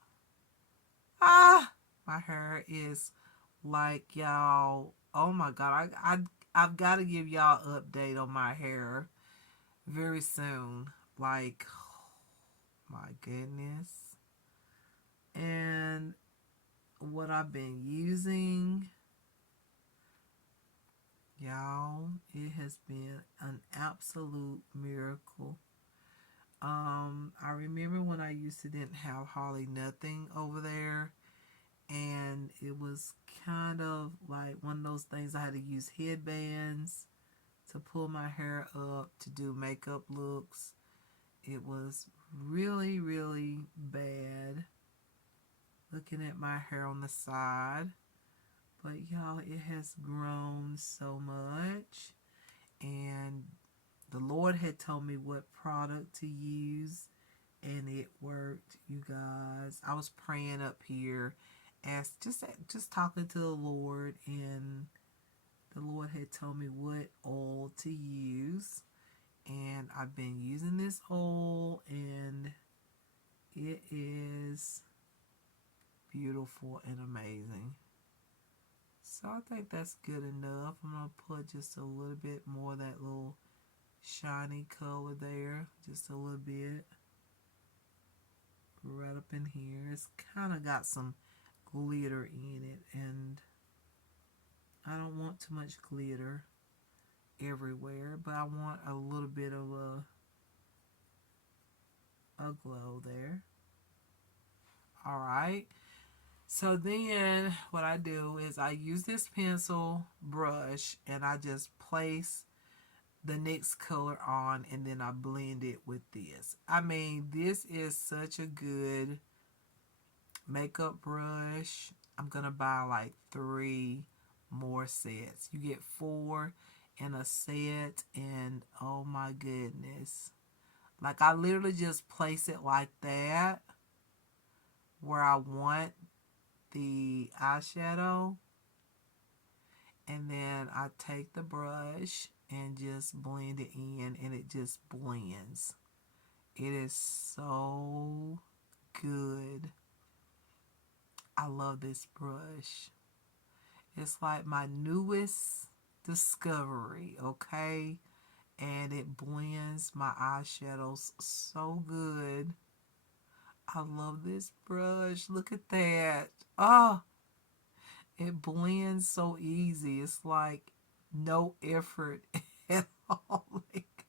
My hair is like, y'all, oh my God. I've got to give y'all an update on my hair very soon. Like, my goodness. And what I've been using, y'all, it has been an absolute miracle. I remember when I used to didn't have hardly nothing over there, and it was kind of like one of those things I had to use headbands to pull my hair up to do makeup looks. It was really, really bad looking at my hair on the side. But y'all, it has grown so much. And the Lord had told me what product to use, and it worked, you guys. I was praying up here, just talking to the Lord, and the Lord had told me what oil to use. And I've been using this oil, and it is beautiful and amazing. So I think that's good enough. I'm going to put just a little bit more of that little shiny color there. Just a little bit. Right up in here. It's kind of got some glitter in it. And I don't want too much glitter everywhere. But I want a little bit of a glow there. Alright. So then what I do is I use this pencil brush and I just place the next color on, and then I blend it with this. I mean, this is such a good makeup brush. I'm going to buy like 3 more sets. You get 4 in a set, and oh my goodness. Like I literally just place it like that where I want the eyeshadow, and then I take the brush and just blend it in, and it just blends. It is so good. I love this brush. It's like my newest discovery, okay? And it blends my eyeshadows so good. I love this brush. Look at that. Oh, it blends so easy. It's like no effort at all. Like,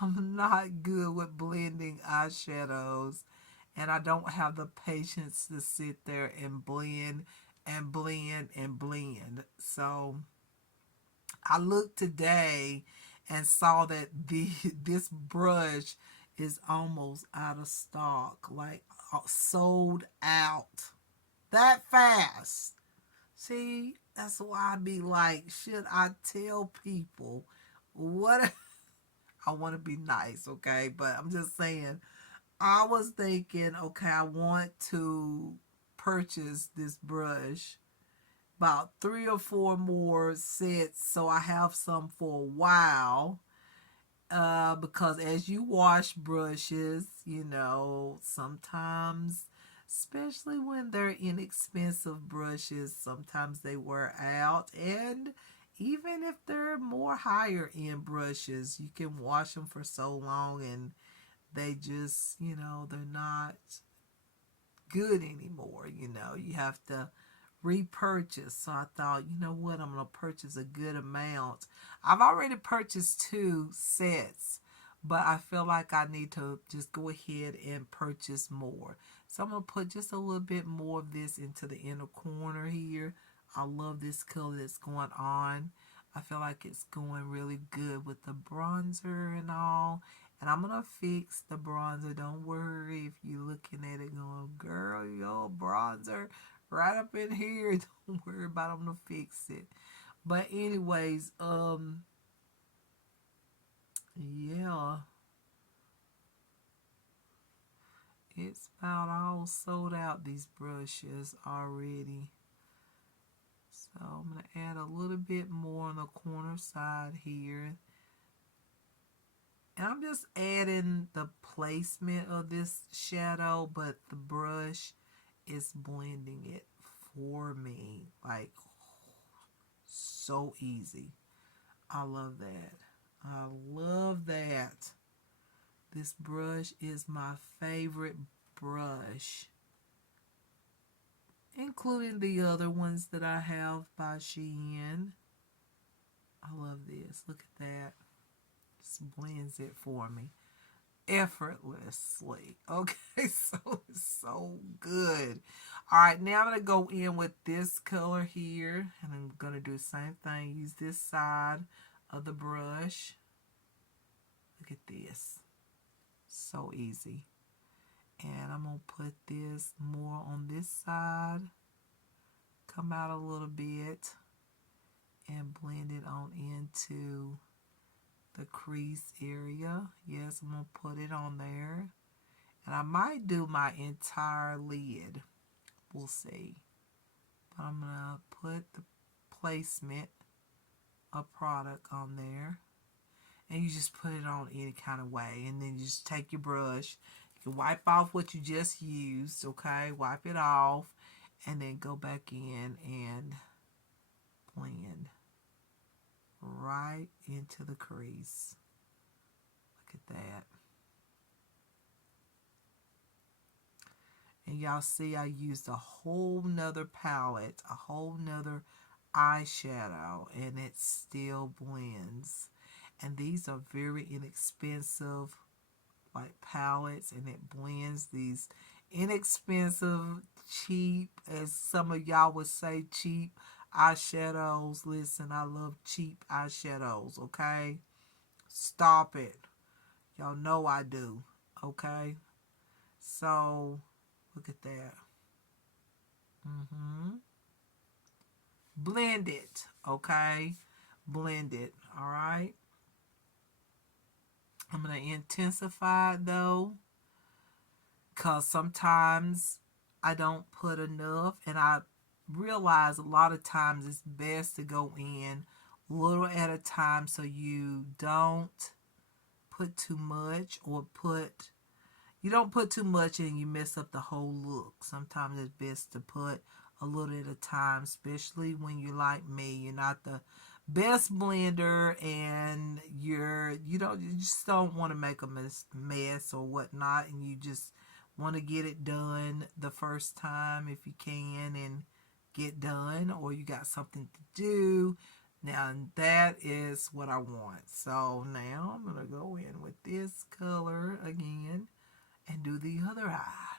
I'm not good with blending eyeshadows, and I don't have the patience to sit there and blend and blend and blend. So I looked today and saw that this brush is almost out of stock, like sold out that fast. See, that's why I be like, should I tell people what I want to be nice, okay? But I'm just saying, I was thinking, okay, I want to purchase this brush, about 3 or 4 more sets, so I have some for a while. Because as you wash brushes, sometimes, especially when they're inexpensive brushes, sometimes they wear out. And even if they're more higher end brushes, you can wash them for so long and they just, they're not good anymore. You have to repurchase. So I thought, you know what, I'm going to purchase a good amount. I've already purchased 2 sets, but I feel like I need to just go ahead and purchase more. So I'm going to put just a little bit more of this into the inner corner here. I love this color that's going on. I feel like it's going really good with the bronzer and all. And I'm going to fix the bronzer. Don't worry if you're looking at it going, girl, your bronzer right up in here. Don't worry about it. I'm going to fix it. But anyways, yeah, it's about all sold out, these brushes already. So I'm going to add a little bit more on the corner side here. And I'm just adding the placement of this shadow, but the brush is blending it for me. Like, so easy. I love that. I love that. This brush is my favorite brush, including the other ones that I have by Shein. I love this. Look at that. Just blends it for me effortlessly. Okay, so it's so good. All right, now I'm going to go in with this color here, and I'm going to do the same thing. Use this side of the brush. Look at this. So easy. And I'm going to put this more on this side. Come out a little bit and blend it on into the crease area. Yes, I'm going to put it on there. And I might do my entire lid. We'll see. But I'm going to put the placement of product on there. And you just put it on any kind of way. And then you just take your brush. You can wipe off what you just used, okay? Wipe it off. And then go back in and blend right into the crease. Look at that. And y'all see I used a whole nother palette, a whole nother eyeshadow, and it still blends. And these are very inexpensive like palettes, and it blends these inexpensive, cheap, as some of y'all would say, cheap eyeshadows. Listen, I love cheap eyeshadows, okay? Stop it. Y'all know I do, okay? So, look at that. Blend it, okay? blend it. All right. I'm going to intensify it though, because sometimes I don't put enough, and I realize a lot of times it's best to go in little at a time so you don't put too much, or you don't put too much and you mess up the whole look. Sometimes it's best to put a little at a time, especially when you're like me. You're not the best blender, and you just don't want to make a mess or whatnot, and you just want to get it done the first time if you can and get done, or you got something to do. Now that is what I want. So now I'm going to go in with this color again and do the other eye.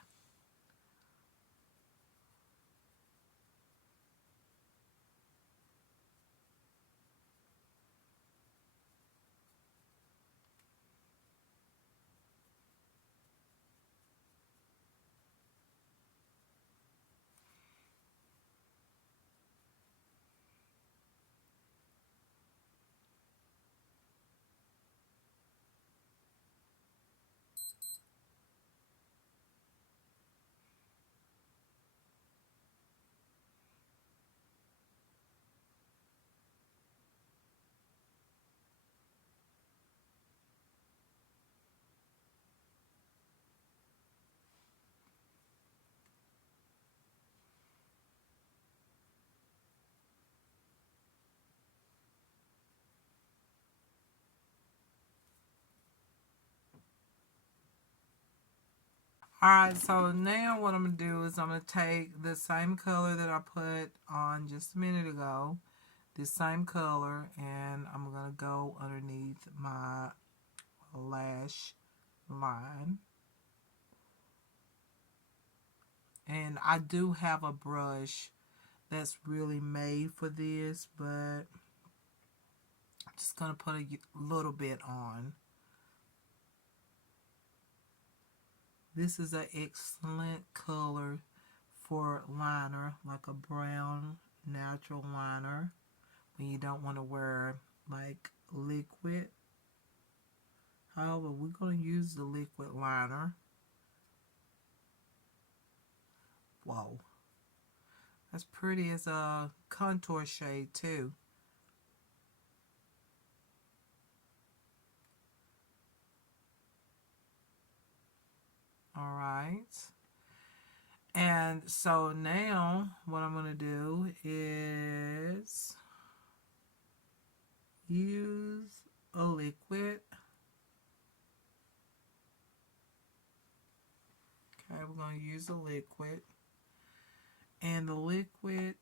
Alright, so now what I'm going to do is I'm going to take the same color that I put on just a minute ago, this same color, and I'm going to go underneath my lash line. And I do have a brush that's really made for this, but I'm just going to put a little bit on. This is an excellent color for liner, like a brown natural liner, when you don't want to wear like liquid. However, we're going to use the liquid liner. Whoa. That's pretty as a contour shade too. Alright. And so now what I'm going to do is use a liquid. Okay, we're going to use a liquid. And the liquid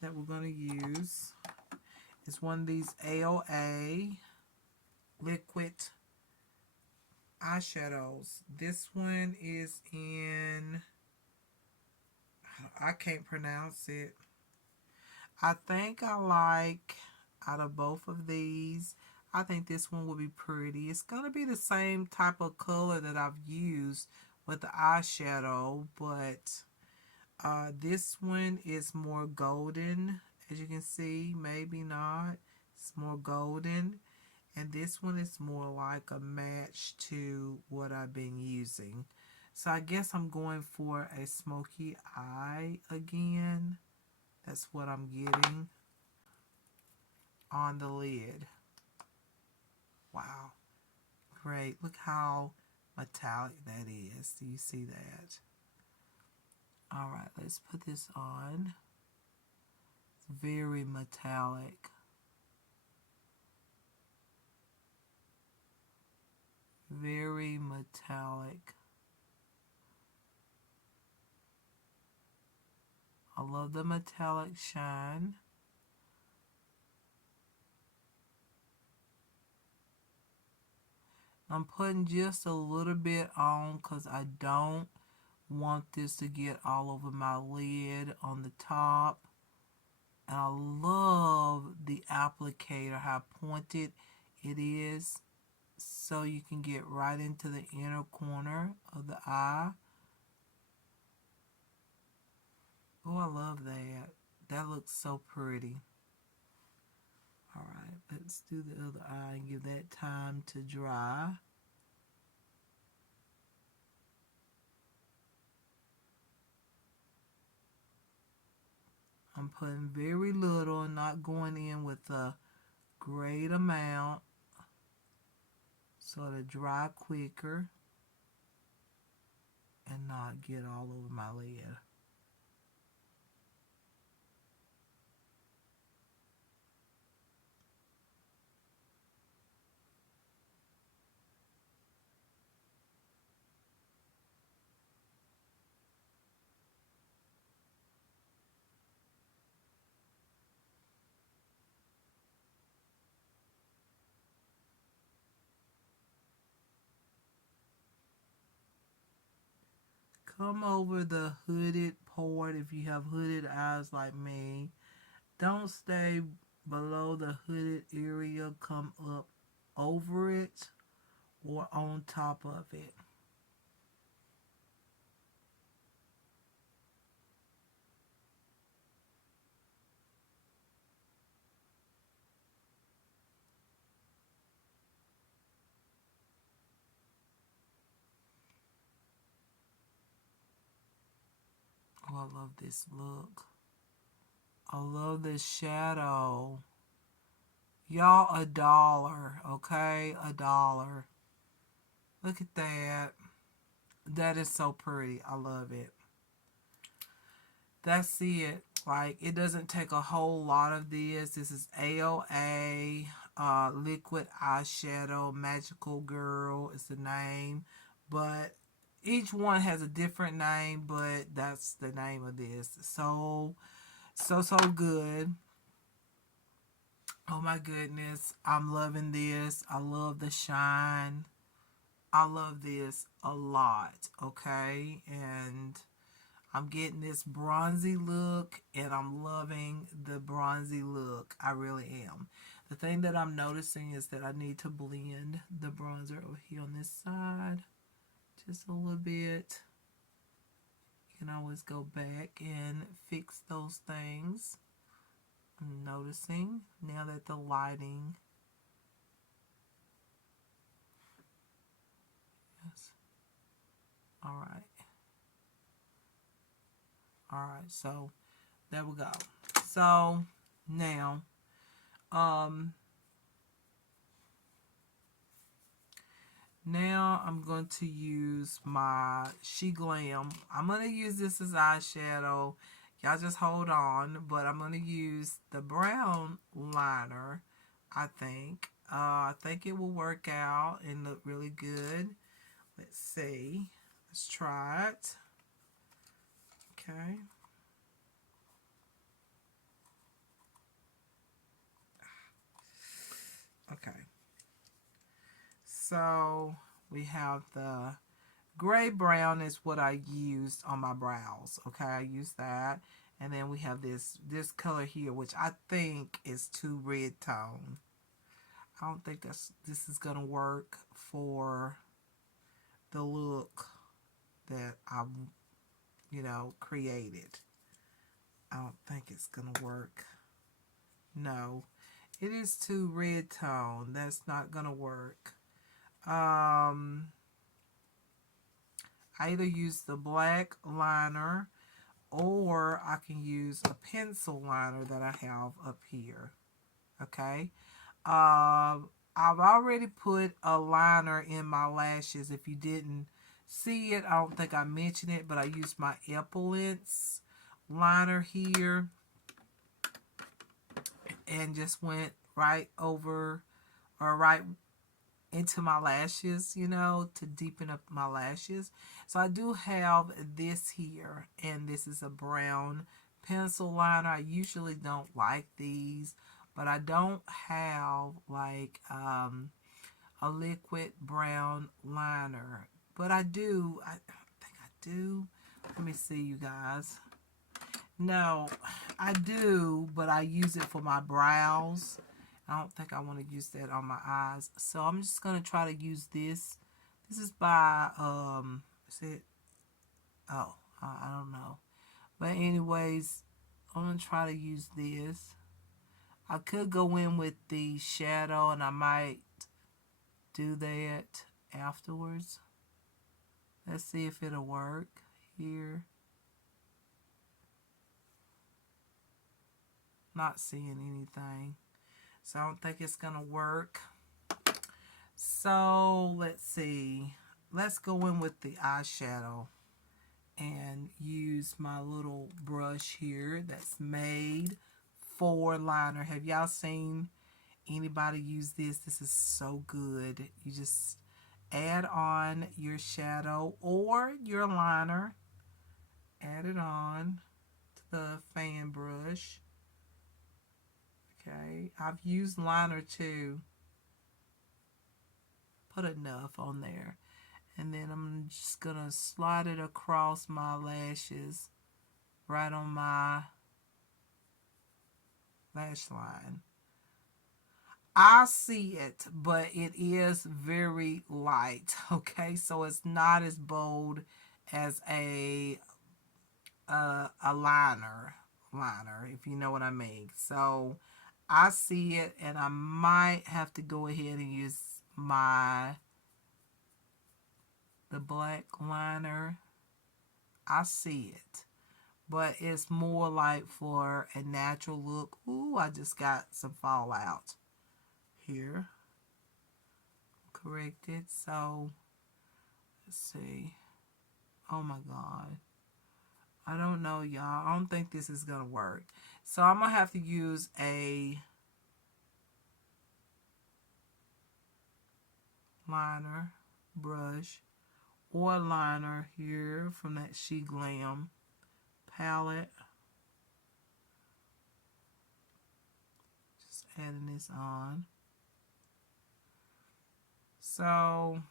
that we're going to use is one of these AOA liquid eyeshadows. This one is in, I can't pronounce it. I think I like, out of both of these, I think this one will be pretty. It's going to be the same type of color that I've used with the eyeshadow, but this one is more golden, as you can see. Maybe not. It's more golden. And this one is more like a match to what I've been using. So I guess I'm going for a smoky eye again. That's what I'm getting on the lid. Wow. Great. Look how metallic that is. Do you see that? Alright, let's put this on. It's very metallic. Very metallic. I love the metallic shine. I'm putting just a little bit on because I don't want this to get all over my lid on the top. And I love the applicator, how pointed it is, so you can get right into the inner corner of the eye. Oh, I love that. That looks so pretty. Alright, Let's do the other eye and give that time to dry. I'm putting very little and not going in with a great amount so to dry quicker and not get all over my lid. Come over the hooded part if you have hooded eyes like me. Don't stay below the hooded area. Come up over it or on top of it. Oh, I love this look. I love this shadow. Y'all, $1, okay? $1. Look at that. That is so pretty. I love it. That's it. Like, it doesn't take a whole lot of this. This is AOA liquid eyeshadow. Magical Girl is the name. But each one has a different name, but that's the name of this. So good. Oh my goodness. I'm loving this. I love the shine. I love this a lot. Okay. And I'm getting this bronzy look and I'm loving the bronzy look. I really am. The thing that I'm noticing is that I need to blend the bronzer over here on this side just a little bit. You can always go back and fix those things. I'm noticing now that the lighting. Yes. All right. All right. So there we go. So now, now I'm going to use my She Glam. I'm going to use this as eyeshadow. Y'all just hold on. But I'm going to use the brown liner, I think. I think it will work out and look really good. Let's see. Let's try it. Okay. Okay. So we have the gray brown is what I used on my brows. Okay, I used that. And then we have this color here, which I think is too red tone. I don't think this is gonna work for the look that I created. I don't think it's gonna work. No, it is too red tone. That's not gonna work. I either use the black liner or I can use a pencil liner that I have up here. Okay. I've already put a liner in my lashes. If you didn't see it, I don't think I mentioned it, but I used my Epilence liner here and just went right over or right into my lashes, to deepen up my lashes. So I do have this here, and this is a brown pencil liner. I usually don't like these, but I don't have like a liquid brown liner. But I do. I think I do. Let me see, you guys. No, I do, but I use it for my brows. I don't think I want to use that on my eyes. So I'm just going to try to use this. This is by, is it? Oh, I don't know. But anyways, I'm going to try to use this. I could go in with the shadow, and I might do that afterwards. Let's see if it'll work here. Not seeing anything, so I don't think it's gonna work. So let's see. Let's go in with the eyeshadow and use my little brush here that's made for liner. Have y'all seen anybody use this? This is so good. You just add on your shadow or your liner. Add it on to the fan brush. Okay, I've used liner too. Put enough on there. And then I'm just going to slide it across my lashes right on my lash line. I see it, but it is very light, okay? So it's not as bold as a liner, if you know what I mean. So I see it, and I might have to go ahead and use the black liner. I see it, but it's more like for a natural look. Ooh, I just got some fallout here. Correct it. So let's see. Oh my God. I don't know, y'all. I don't think this is gonna work. So I'm gonna have to use a liner brush or liner here from that She Glam palette. Just adding this on. So,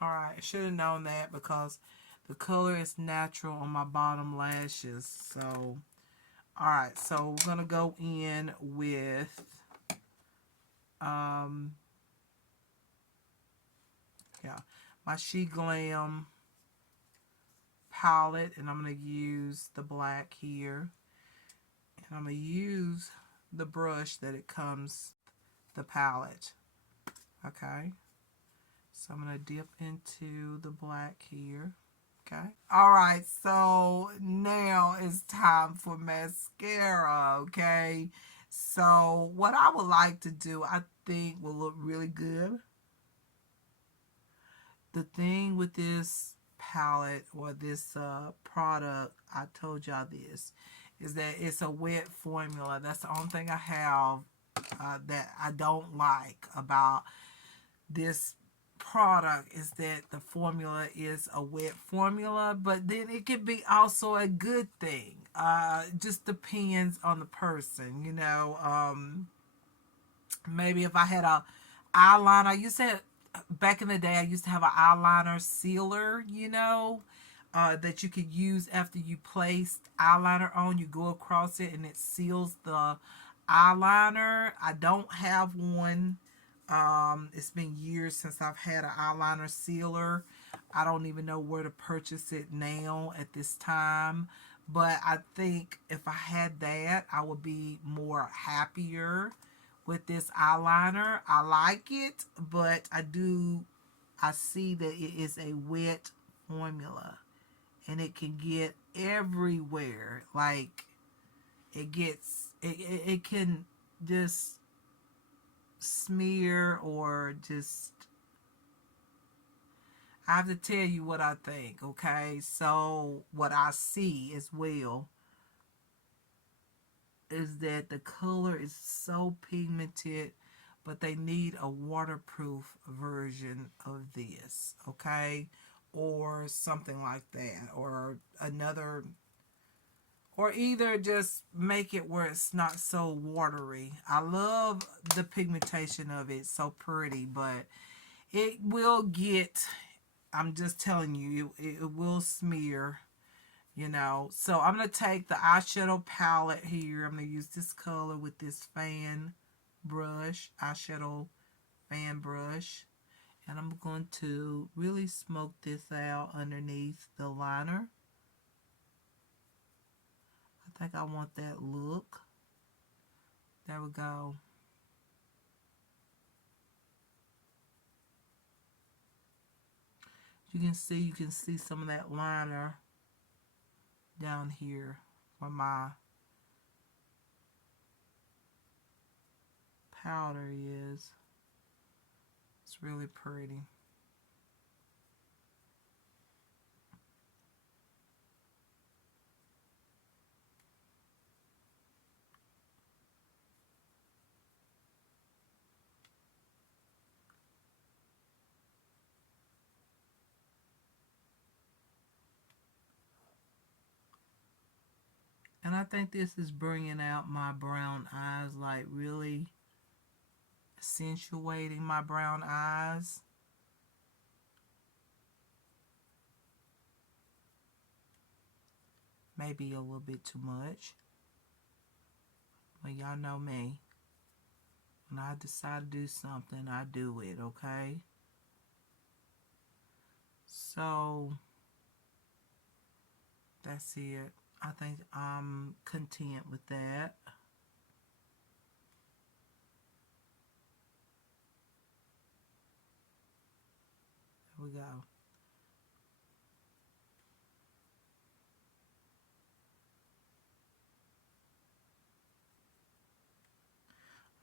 alright, I should have known that because the color is natural on my bottom lashes. So, alright, so we're going to go in with, my She Glam palette, and I'm going to use the black here. And I'm going to use the brush that it comes, the palette. Okay. So I'm going to dip into the black here. Okay. Alright, so now it's time for mascara. Okay. So what I would like to do, I think will look really good. The thing with this palette or this product, I told y'all this, is that it's a wet formula. That's the only thing I have that I don't like about this product, is that the formula is a wet formula, but then it can be also a good thing. Just depends on the person, you know. Maybe if I had a eyeliner, I used to back in the day, I used to have an eyeliner sealer, you know, that you could use after you place eyeliner on. You go across it and it seals the eyeliner. I don't have one. It's been years since I've had an eyeliner sealer. I don't even know where to purchase it now at this time. But I think if I had that, I would be more happier with this eyeliner. I like it, but I see that it is a wet formula. And it can get everywhere. Like, it can just smear or just, I have to tell you what I think, okay? So what I see as well is that the color is so pigmented, but they need a waterproof version of this, okay? Or something like that, or another, or either just make it where it's not so watery. I love the pigmentation of it, so pretty, but it will get, I'm just telling you, it will smear, you know. So I'm going to take the eyeshadow palette here. I'm going to use this color with this fan brush, eyeshadow fan brush. And I'm going to really smoke this out underneath the liner. I think I want that look. There we go. You can see some of that liner down here where my powder is. It's really pretty. And I think this is bringing out my brown eyes, like really accentuating my brown eyes. Maybe a little bit too much. But y'all know me. When I decide to do something, I do it, okay? So, that's it. I think I'm content with that. There we go.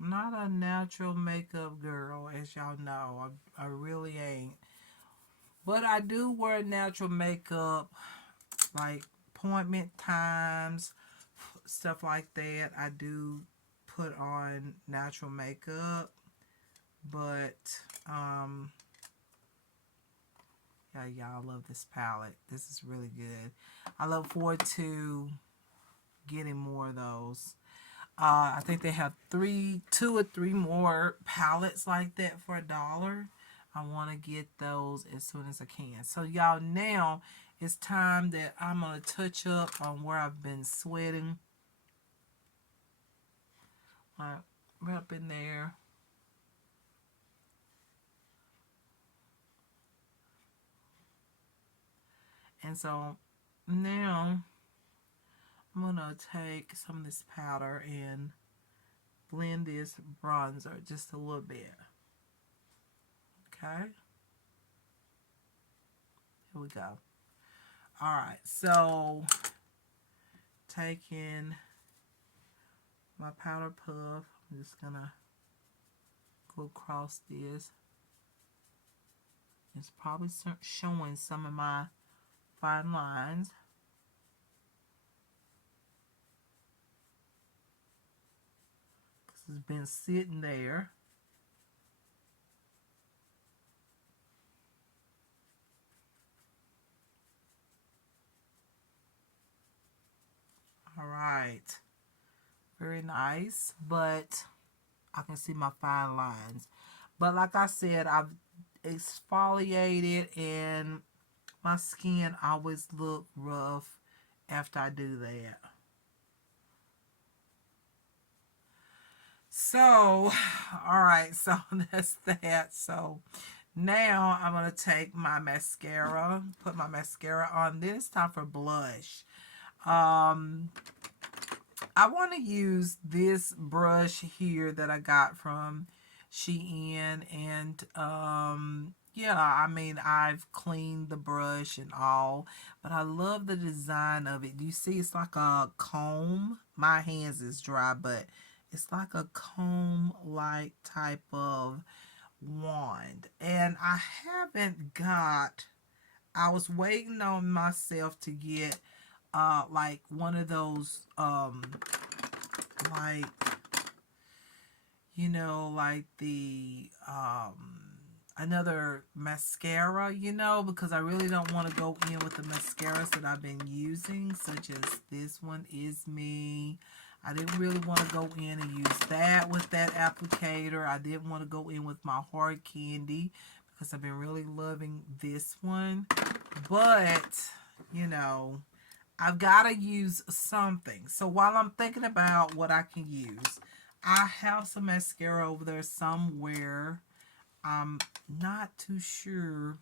I'm not a natural makeup girl, as y'all know. I really ain't. But I do wear natural makeup, like appointment times, stuff like that. I do put on natural makeup. But, yeah, y'all, love this palette. This is really good. I look forward to getting more of those. I think they have two or three more palettes like that for $1. I want to get those as soon as I can. So y'all, now it's time that I'm going to touch up on where I've been sweating. Right up in there. And so now I'm going to take some of this powder and blend this bronzer just a little bit. Okay. Here we go. Alright, so taking my powder puff, I'm just going to go across this. It's probably showing some of my fine lines. This has been sitting there. Alright. Very nice, but I can see my fine lines. But like I said, I've exfoliated and my skin always look rough after I do that. So, alright, so that's that. So now I'm going to take my mascara, put my mascara on. Then it's time for blush. I want to use this brush here that I got from Shein, and yeah, I mean, I've cleaned the brush and all, but I love the design of it. You see, it's like a comb. My hands is dry, but it's like a comb-like type of wand. And I haven't got, I was waiting on myself to get like one of those like, you know, like the another mascara, you know, because I really don't want to go in with the mascaras that I've been using, such as this one is me. I didn't really want to go in and use that with that applicator. I didn't want to go in with my hard candy because I've been really loving this one. But, you know, I've got to use something. So while I'm thinking about what I can use, I have some mascara over there somewhere. I'm not too sure,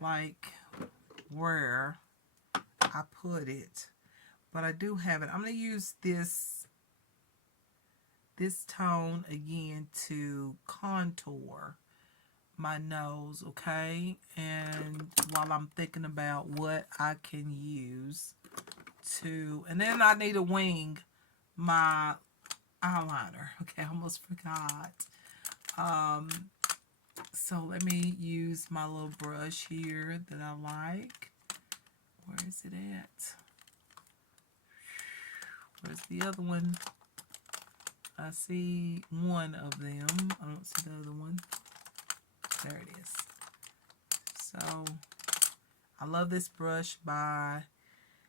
like, where I put it. But I do have it. I'm going to use this this tone again to contour my nose, okay? And while I'm thinking about what I can use to, and then I need to wing my eyeliner. Okay, I almost forgot. So let me use my little brush here that I like. Where is it at? Where's the other one? I see one of them. I don't see the other one. There it is. So I love this brush by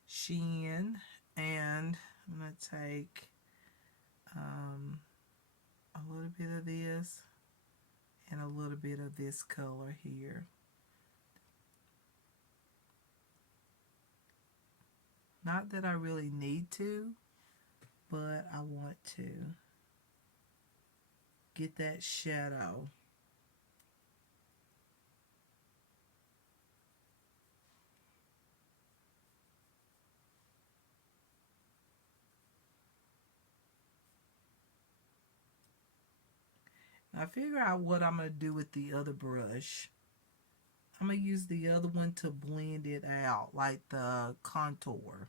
Shein, and I'm going to take a little bit of this and a little bit of this color here. Not that I really need to, but I want to get that shadow. Now figure out what I'm going to do with the other brush. I'm going to use the other one to blend it out, like the contour.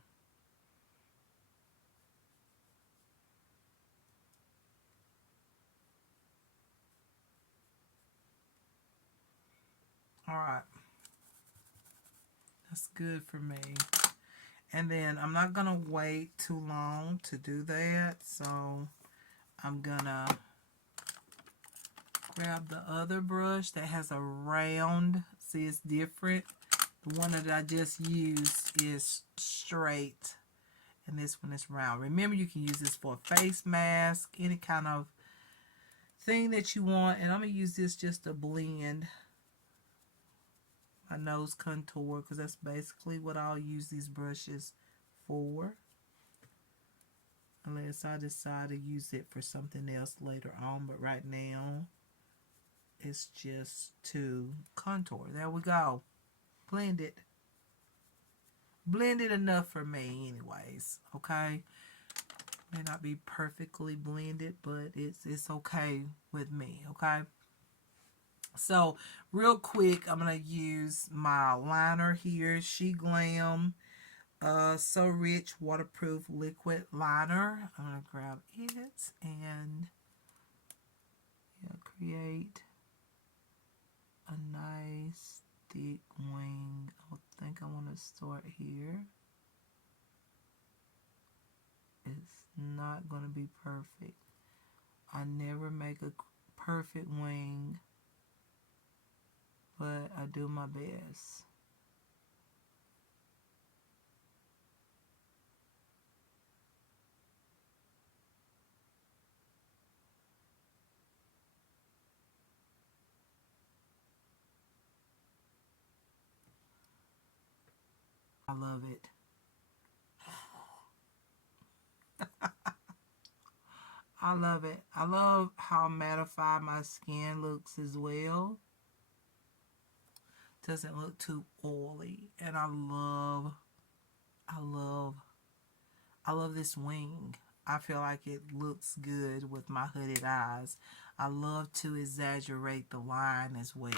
Alright. That's good for me. And then I'm not going to wait too long to do that. So I'm going to grab the other brush that has a round. See, it's different. The one that I just used is straight. And this one is round. Remember, you can use this for a face mask, any kind of thing that you want. And I'm going to use this just to blend my nose contour, because that's basically what I'll use these brushes for. Unless I decide to use it for something else later on. But right now, it's just to contour. There we go. Blend it. Blend it enough for me anyways. Okay. May not be perfectly blended, but it's okay with me. Okay. So real quick, I'm going to use my liner here. She Glam So Rich Waterproof Liquid Liner. I'm going to grab it and create a nice thick wing. I think I want to start here. It's not going to be perfect. I never make a perfect wing, but I do my best. I love it. I love it. I love how mattified my skin looks as well. Doesn't look too oily. And I love this wing. I feel like it looks good with my hooded eyes. I love to exaggerate the line as well.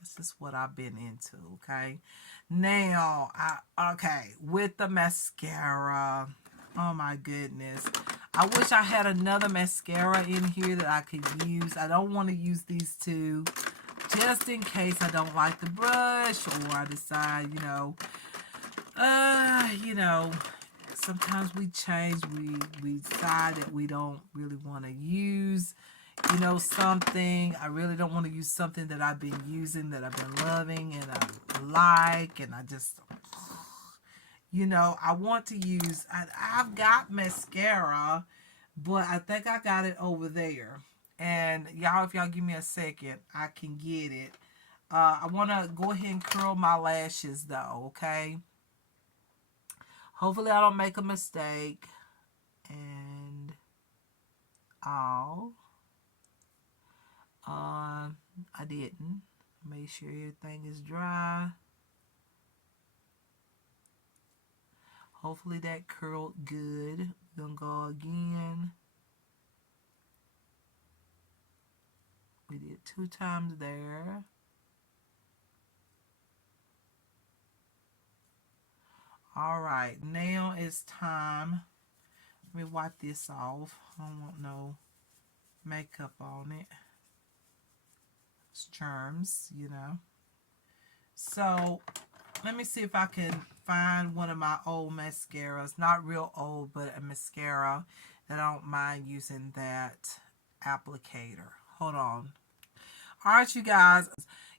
This is what I've been into, okay? Now, with the mascara. Oh my goodness. I wish I had another mascara in here that I could use. I don't want to use these two just in case I don't like the brush, or I decide, sometimes we change. We decide that we don't really want to use, something. I really don't want to use something that I've been using, that I've been loving, and I like, and I just, I want to use, I've got mascara, but I think I got it over there. And y'all, if y'all give me a second, I can get it. I want to go ahead and curl my lashes though, okay? Hopefully I don't make a mistake. And I didn't. Make sure everything is dry. Hopefully that curled good. We're gonna go again. did 2 times there. All right, now it's time. Let me wipe this off. I don't want no makeup on it. It's germs, you know. So let me see if I can find one of my old mascaras. Not real old, but a mascara that I don't mind using that applicator. Hold on. All right, you guys.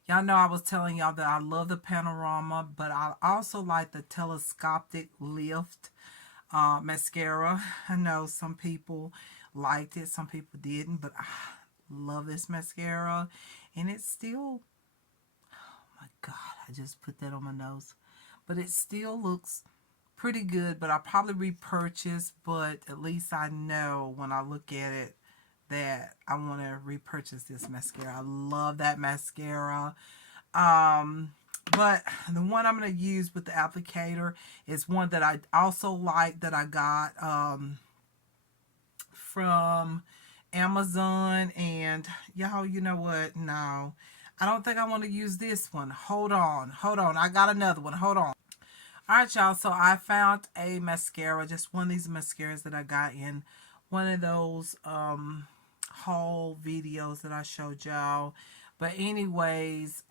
Y'all know I was telling y'all that I love the Panorama, but I also like the Telescopic Lift mascara. I know some people liked it, some people didn't, but I love this mascara. And it's still, oh my God, I just put that on my nose. But it still looks pretty good, but I'll probably repurchase, but at least I know when I look at it that I want to repurchase this mascara. I love that mascara. But the one I'm going to use with the applicator is one that I also like that I got from Amazon. And y'all, you know what? No, I don't think I want to use this one. Hold on. I got another one. Hold on. All right, y'all. So I found a mascara, just one of these mascaras that I got in one of those haul videos that I showed y'all. But anyways,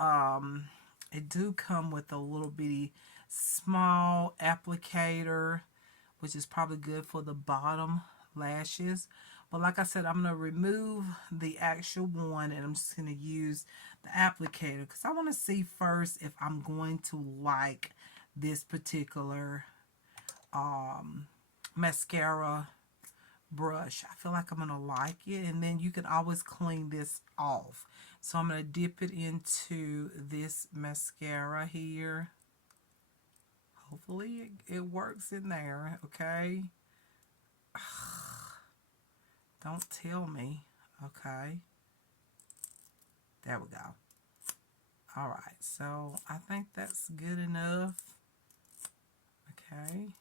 it do come with a little bitty small applicator, which is probably good for the bottom lashes. But like I said, I'm going to remove the actual one and I'm just going to use the applicator because I want to see first if I'm going to like this particular mascara brush. I feel like I'm going to like it, and then you can always clean this off. So I'm going to dip it into this mascara here. Hopefully it works in there, okay? Don't tell me. Okay. There we go. All right, so I think that's good enough. Okay.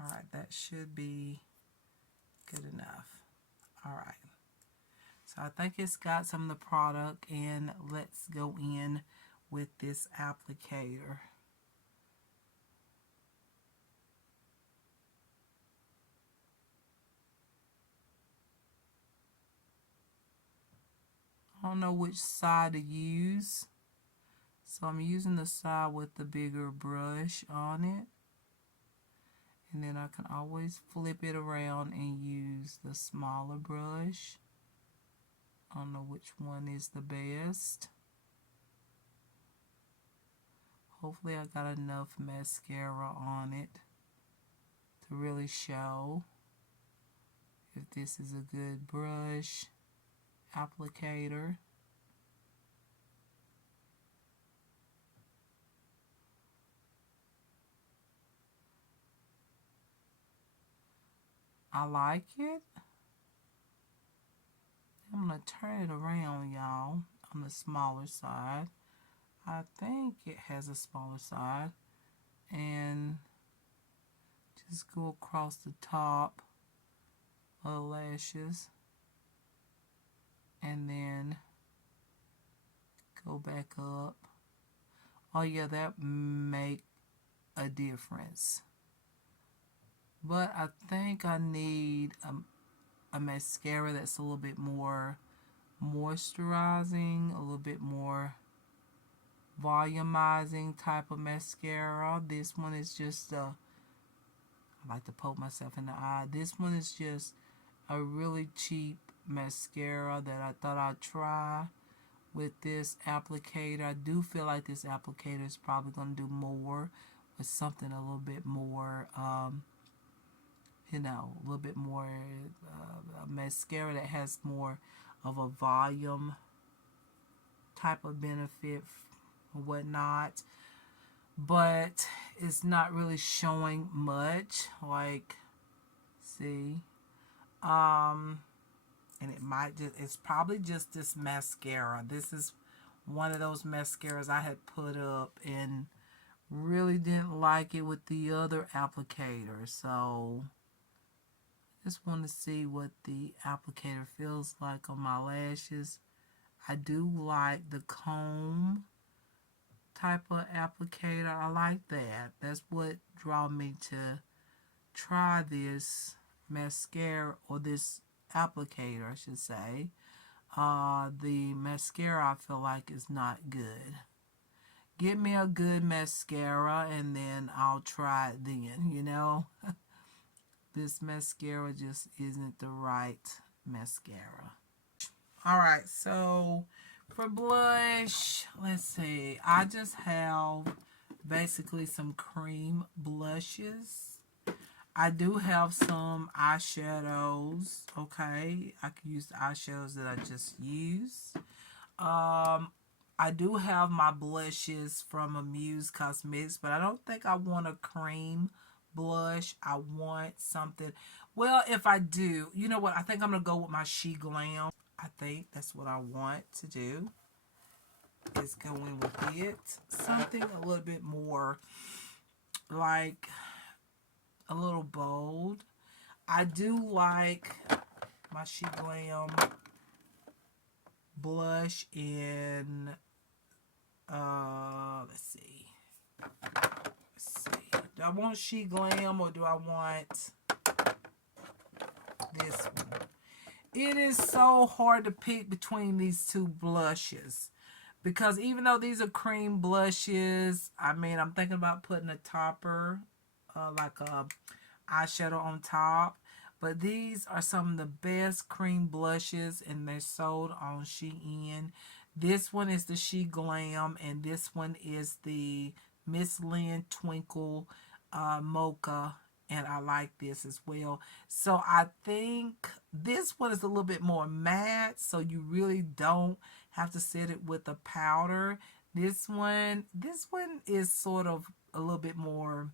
All right, that should be good enough. All right. So I think it's got some of the product, and let's go in with this applicator. I don't know which side to use. So I'm using the side with the bigger brush on it. And then I can always flip it around and use the smaller brush. I don't know which one is the best. Hopefully I got enough mascara on it to really show if this is a good brush applicator. I like it. I'm going to turn it around, y'all, on the smaller side. I think it has a smaller side. And just go across the top of the lashes. And then go back up. Oh yeah, that make a difference. But I think I need a mascara that's a little bit more moisturizing, a little bit more volumizing type of mascara. This one is just I like to poke myself in the eye. This one is just a really cheap mascara that I thought I'd try with this applicator. I do feel like this applicator is probably going to do more with something a little bit more you know, a little bit more a mascara that has more of a volume type of benefit or whatnot, but it's not really showing much. Like, see, and it might just, it's probably just this mascara. This is one of those mascaras I had put up and really didn't like it with the other applicator. So Just want to see what the applicator feels like on my lashes. I do like the comb type of applicator. I like that. That's what drew me to try this mascara, or this applicator I should say. The mascara I feel like is not good. Get me a good mascara and then I'll try it then, you know. This mascara just isn't the right mascara. Alright, so for blush, let's see. I just have basically some cream blushes. I do have some eyeshadows, okay? I can use the eyeshadows that I just used. I do have my blushes from Amuse Cosmetics, but I don't think I want a cream blush. I want something. Well, if I do, you know what? I think I'm going to go with my She Glam. I think that's what I want to do, is go in with it. Something a little bit more like a little bold. I do like my She Glam blush in, let's see. Do I want She Glam or do I want this one? It is so hard to pick between these two blushes, because even though these are cream blushes, I mean, I'm thinking about putting a topper, like a eyeshadow on top. But these are some of the best cream blushes, and they're sold on Shein. This one is the She Glam, and this one is the Miss Lynn Twinkle Mocha, and I like this as well. So I think this one is a little bit more matte, so you really don't have to set it with a powder. This one is sort of a little bit more,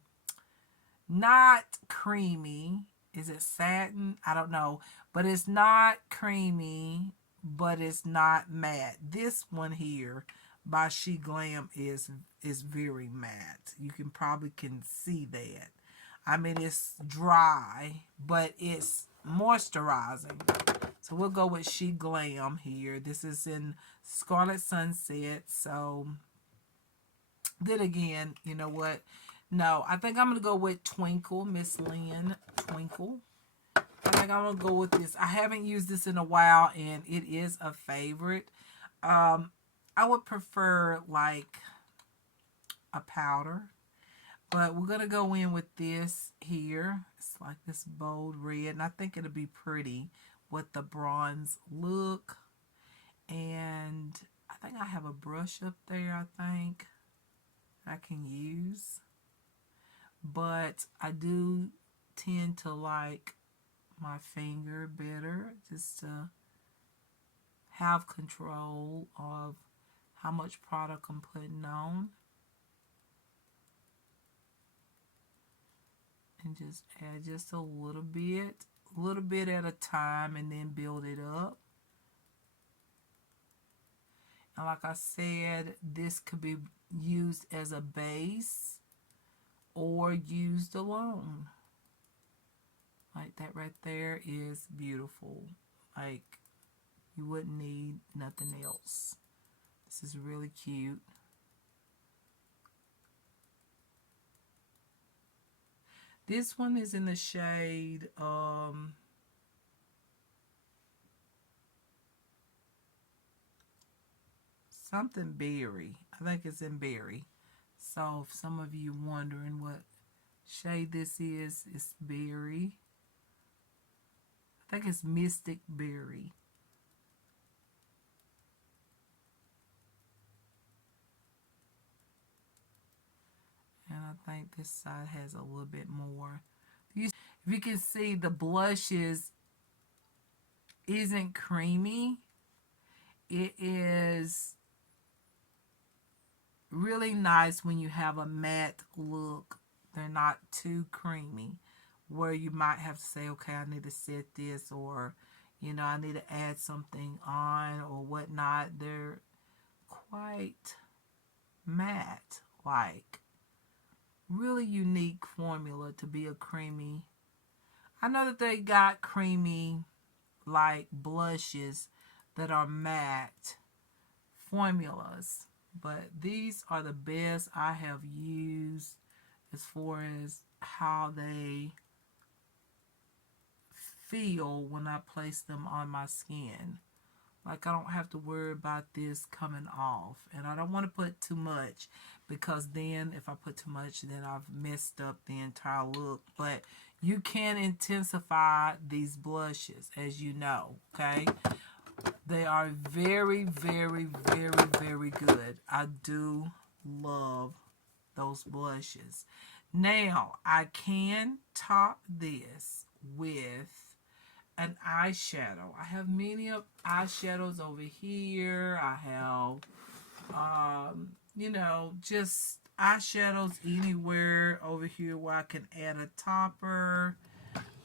not creamy. Is it satin? I don't know. But it's not creamy, but it's not matte. This one here by She Glam is very matte. You can see that. I mean, it's dry, but it's moisturizing. So we'll go with She Glam here. This is in Scarlet Sunset. So then again, you know what? No, I think I'm going to go with Twinkle, Miss Lynn Twinkle. I think I'm going to go with this. I haven't used this in a while, and it is a favorite. I would prefer, like, a powder. But we're going to go in with this here. It's like this bold red, and I think it'll be pretty with the bronze look. And I think I have a brush up there, I think, I can use. But I do tend to like my finger better, just to have control of how much product I'm putting on. And just add just a little bit at a time, and then build it up. And like I said, this could be used as a base or used alone. Like that right there is beautiful. Like, you wouldn't need nothing else. This is really cute. This one is in the shade something berry. I think it's in berry. So if some of you wondering what shade this is, it's berry. I think it's Mystic Berry. And I think this side has a little bit more. If you can see, the blushes isn't creamy. It is really nice when you have a matte look. They're not too creamy, where you might have to say, okay, I need to set this, or, you know, I need to add something on or whatnot. They're quite matte, like really unique formula to be a creamy. I know that they got creamy like blushes that are matte formulas, but these are the best I have used as far as how they feel when I place them on my skin. Like I don't have to worry about this coming off. And I don't want to put too much, because then if I put too much, then I've messed up the entire look. But you can intensify these blushes, as you know, okay? They are very, very, very, very good. I do love those blushes. Now, I can top this with an eyeshadow. I have many of eyeshadows over here. I have, you know, just eyeshadows anywhere over here where I can add a topper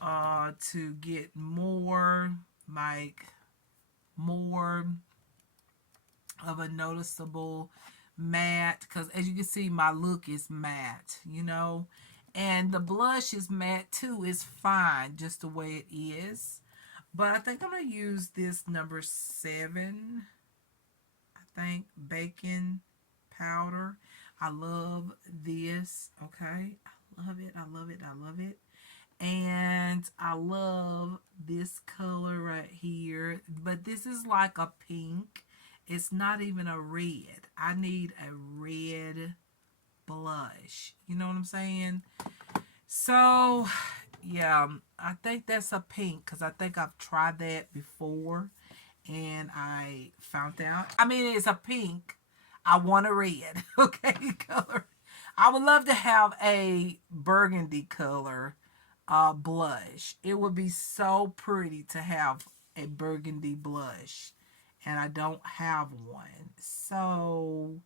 to get more, like, more of a noticeable matte, because as you can see, my look is matte, you know, and the blush is matte too. It's fine just the way it is. But I think I'm going to use this number 7, I think, baking powder. I love this, okay? I love it, I love it, I love it. And I love this color right here. But this is like a pink. It's not even a red. I need a red blush. You know what I'm saying? So, yeah, I think that's a pink, because I think I've tried that before and I found out. I mean, it's a pink. I want a red, okay, color. I would love to have a burgundy color blush. It would be so pretty to have a burgundy blush, and I don't have one. So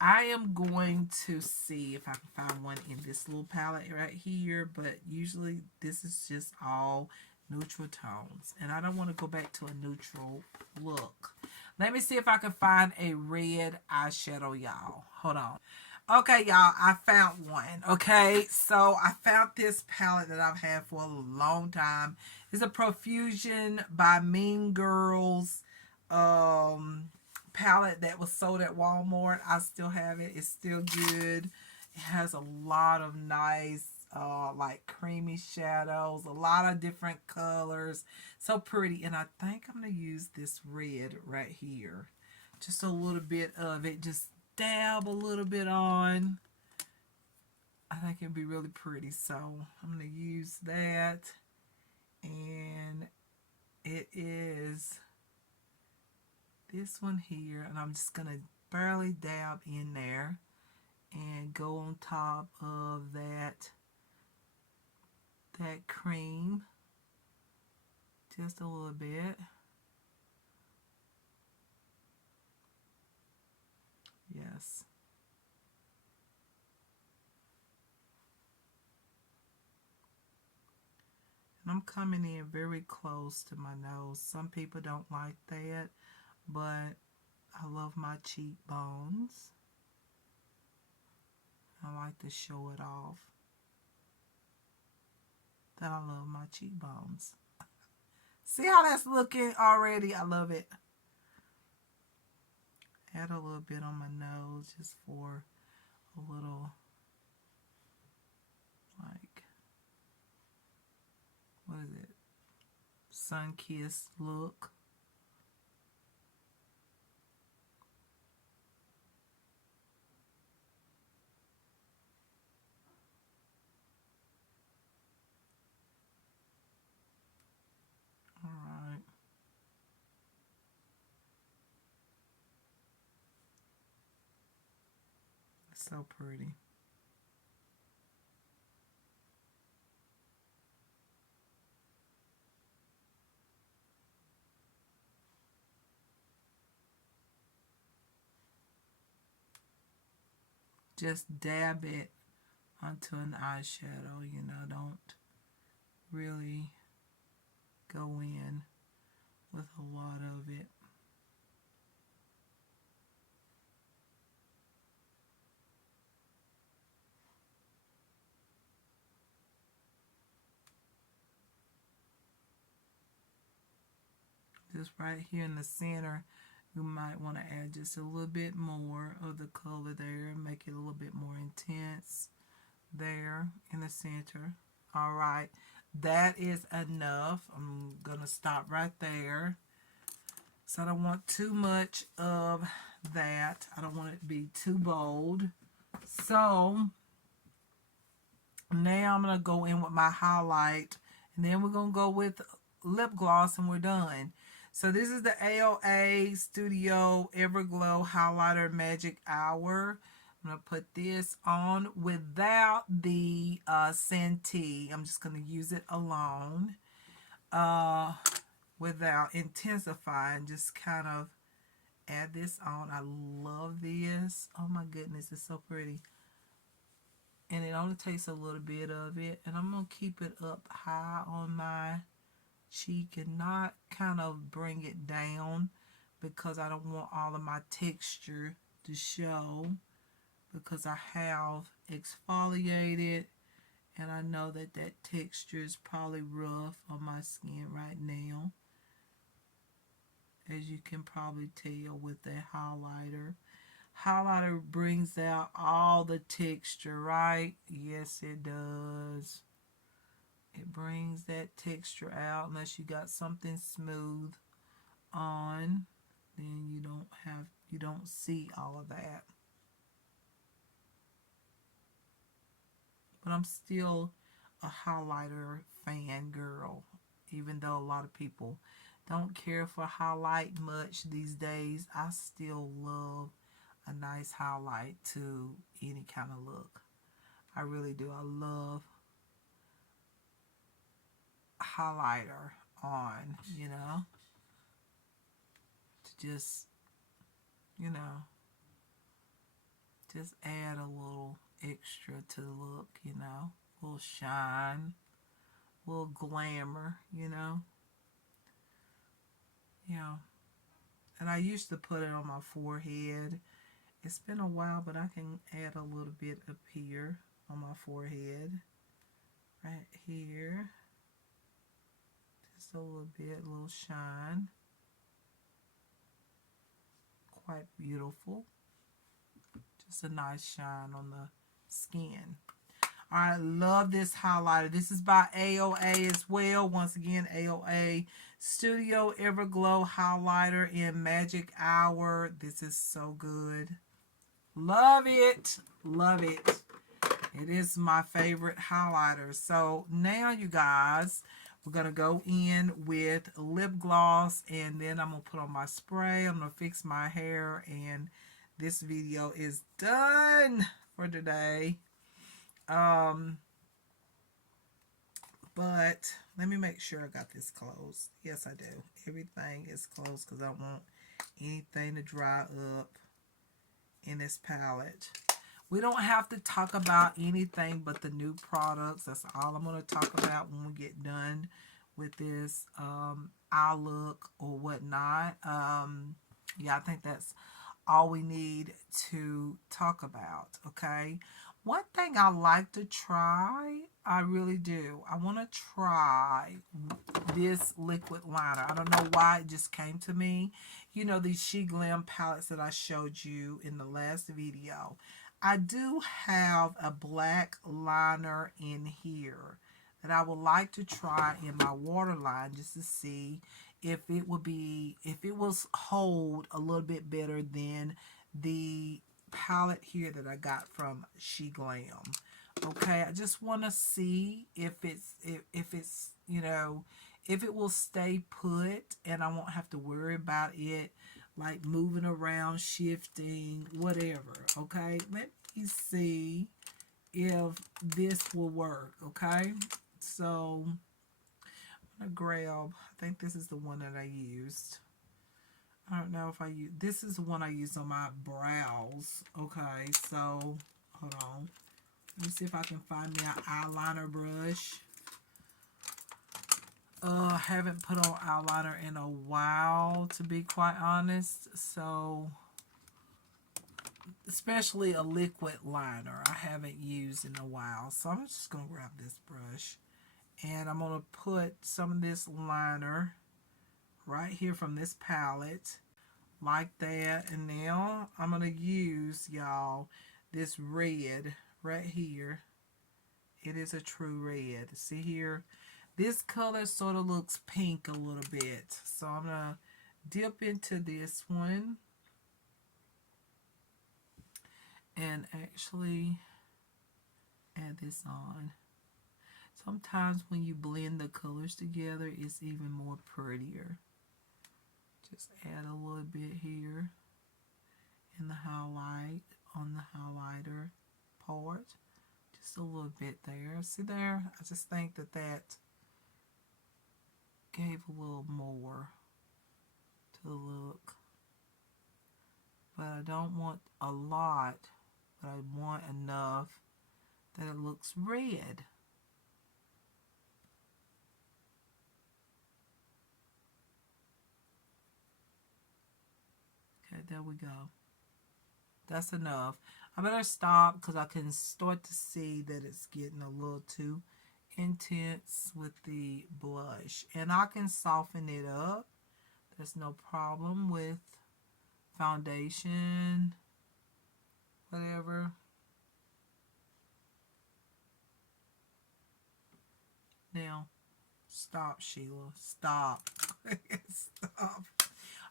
I am going to see if I can find one in this little palette right here, but usually this is just all neutral tones, and I don't want to go back to a neutral look. Let me see if I can find a red eyeshadow, y'all. Hold on. Okay, y'all, I found one. Okay, so I found this palette that I've had for a long time. It's a Profusion by Mean Girls palette that was sold at Walmart. I still have it. It's still good. It has a lot of nice like creamy shadows, a lot of different colors. So pretty. And I think I'm going to use this red right here. Just a little bit of it. Just dab a little bit on. I think it'd be really pretty. So I'm going to use that. And it is this one here, and I'm just going to barely dab in there and go on top of that cream just a little bit. Yes. And I'm coming in very close to my nose. Some people don't like that, but I love my cheekbones. I like to show it off that I love my cheekbones. See how that's looking already? I love it. Add a little bit on my nose just for a little, like, what is it? Sun-kissed look. Alright. So pretty. Just dab it onto an eyeshadow, you know, don't really go in with a lot of it. just right here in the center, you might want to add just a little bit more of the color there and make it a little bit more intense there in the center. All right, that is enough. I'm gonna stop right there. So I don't want too much of that. I don't want it to be too bold. So now I'm going to go in with my highlight, and then we're going to go with lip gloss, and we're done. So this is the AOA Studio Everglow Highlighter Magic Hour. I'm going to put this on without the Santee. I'm just going to use it alone without intensifying. Just kind of add this on. I love this. Oh my goodness, it's so pretty. And it only takes a little bit of it, and I'm going to keep it up high on my cheek and not kind of bring it down, because I don't want all of my texture to show, because I have exfoliated and I know that that texture is probably rough on my skin right now, as you can probably tell with that highlighter. Highlighter brings out all the texture, right? Yes, it does. It brings that texture out. Unless you got something smooth on, then you don't see all of that. But I'm still a highlighter fan girl, even though a lot of people don't care for highlight much these days. I still love a nice highlight to any kind of look. I really do. I love highlighter on, to just, you know, just add a little extra to the look, a little shine, a little glamour, Yeah. And I used to put it on my forehead. It's been a while, but I can add a little bit up here on my forehead. Right here. Just a little bit, a little shine. Quite beautiful. Just a nice shine on the skin. I love this highlighter. This is by AOA as well. Once again, AOA Studio Everglow Highlighter in Magic Hour. This is so good. Love it. Love it. It is my favorite highlighter. So now, you guys, we're going to go in with lip gloss, and then I'm going to put on my spray. I'm going to fix my hair, and this video is done for today. But let me make sure I got this closed. Yes, I do. Everything is closed because I don't want anything to dry up in this palette. We don't have to talk about anything but the new products. That's all I'm going to talk about when we get done with this eye look or whatnot. Yeah, I think that's all we need to talk about, okay? One thing I like to try, I really do. I want to try this liquid liner. I don't know why it just came to me. These She Glam palettes that I showed you in the last video. I do have a black liner in here that I would like to try in my waterline just to see if it will hold a little bit better than the palette here that I got from She Glam. Okay, I just want to see if it will stay put and I won't have to worry about it like moving around, shifting, whatever. Okay, let me see if this will work. Okay, so I'm gonna grab, I think this is the one that I used. I don't know if I use, this is the one I used on my brows. Okay, so hold on. Let me see if I can find me an eyeliner brush. I haven't put on eyeliner in a while, to be quite honest. So, especially a liquid liner, I haven't used in a while. So I'm just going to grab this brush. And I'm going to put some of this liner right here from this palette like that. And now I'm going to use, y'all, this red right here. It is a true red. See here? This color sort of looks pink a little bit. So I'm going to dip into this one and actually add this on. Sometimes when you blend the colors together, it's even more prettier. Just add a little bit here in the highlight, on the highlighter part. Just a little bit there. See there? I just think that that gave a little more to the look. But I don't want a lot, but I want enough that it looks red. Okay, there we go. That's enough. I better stop because I can start to see that it's getting a little too intense with the blush. And I can soften it up. There's no problem with foundation, whatever. Now, stop, Sheila. Stop. Stop.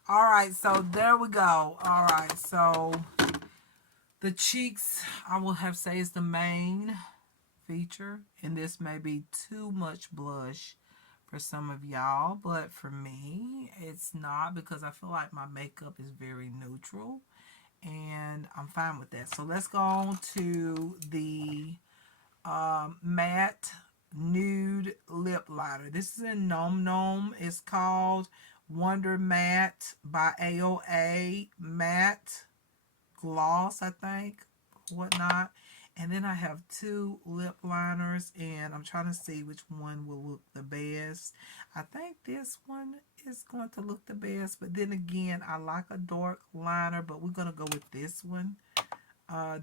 All right, so there we go. All right, so the cheeks, I will have to say, is the main feature. And this may be too much blush for some of y'all, but for me, it's not, because I feel like my makeup is very neutral. And I'm fine with that. So let's go on to the matte nude lip liner. This is in Nom Nom. It's called Wonder Matte by AOA Matte Gloss, I think, whatnot. And then I have two lip liners, and I'm trying to see which one will look the best. I think this one is going to look the best, but then again, I like a dark liner, but we're going to go with this one.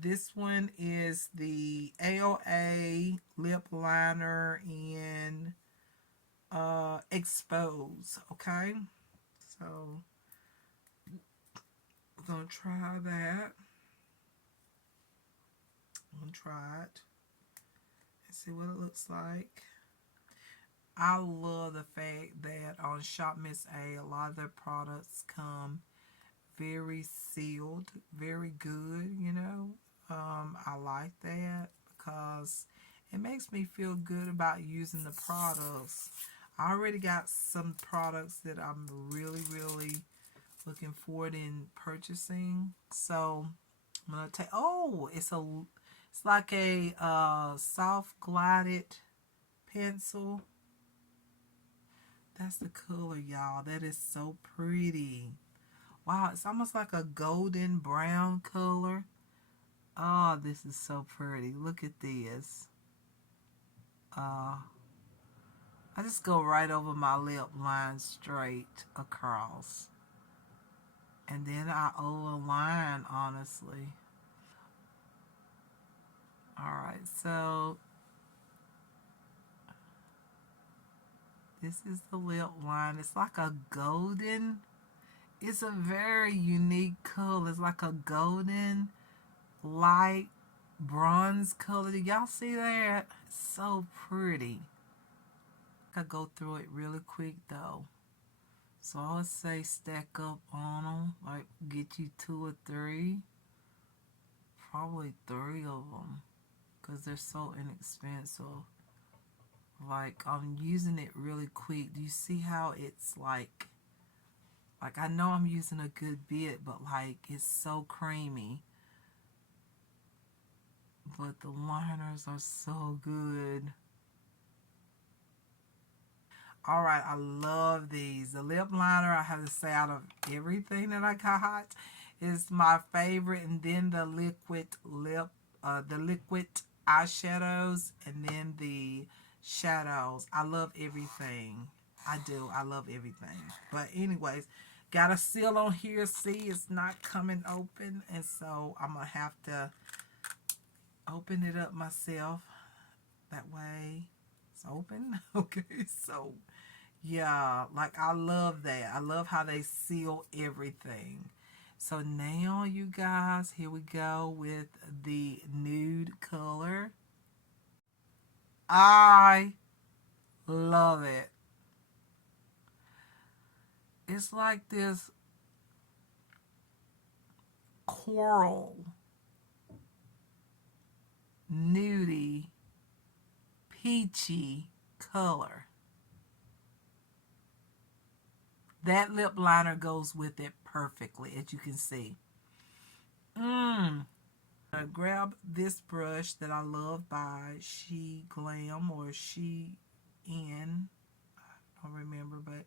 This one is the AOA lip liner in Expose, okay? So, we're going to try that. I'm going to try it and see what it looks like. I love the fact that on Shop Miss A lot of their products come very sealed, very good, you know. I like that because it makes me feel good about using the products. I already got some products that I'm really, really looking forward in purchasing. So I'm gonna take. Oh, it's like a soft glided pencil. That's the color, y'all. That is so pretty. Wow, it's almost like a golden brown color. Oh, this is so pretty. Look at this. I just go right over my lip line straight across. And then I overline, honestly. Alright, so this is the lip line. It's like a golden. It's a very unique color. It's like a golden, light, bronze color. Did y'all see that? It's so pretty. I go through it really quick though. So I would say stack up on them. Like get you 2 or 3. Probably 3 of them. Because they're so inexpensive. Like I'm using it really quick. Do you see how it's like I know I'm using a good bit, but like it's so creamy. But the liners are so good. All right, I love these. The lip liner, I have to say, out of everything that I got, is my favorite. And then the liquid eyeshadows, and then the shadows. I love everything. I do. I love everything. But anyways, got a seal on here. See, it's not coming open, and so I'm gonna have to open it up myself. That way, it's open. Okay, so Yeah, like I love that. I love how they seal everything. So now, you guys, here we go with the nude color. I love it. It's like this coral, nudie, peachy color. That lip liner goes with it perfectly, as you can see. Mmm. Grab this brush that I love by She Glam or She In. I don't remember, but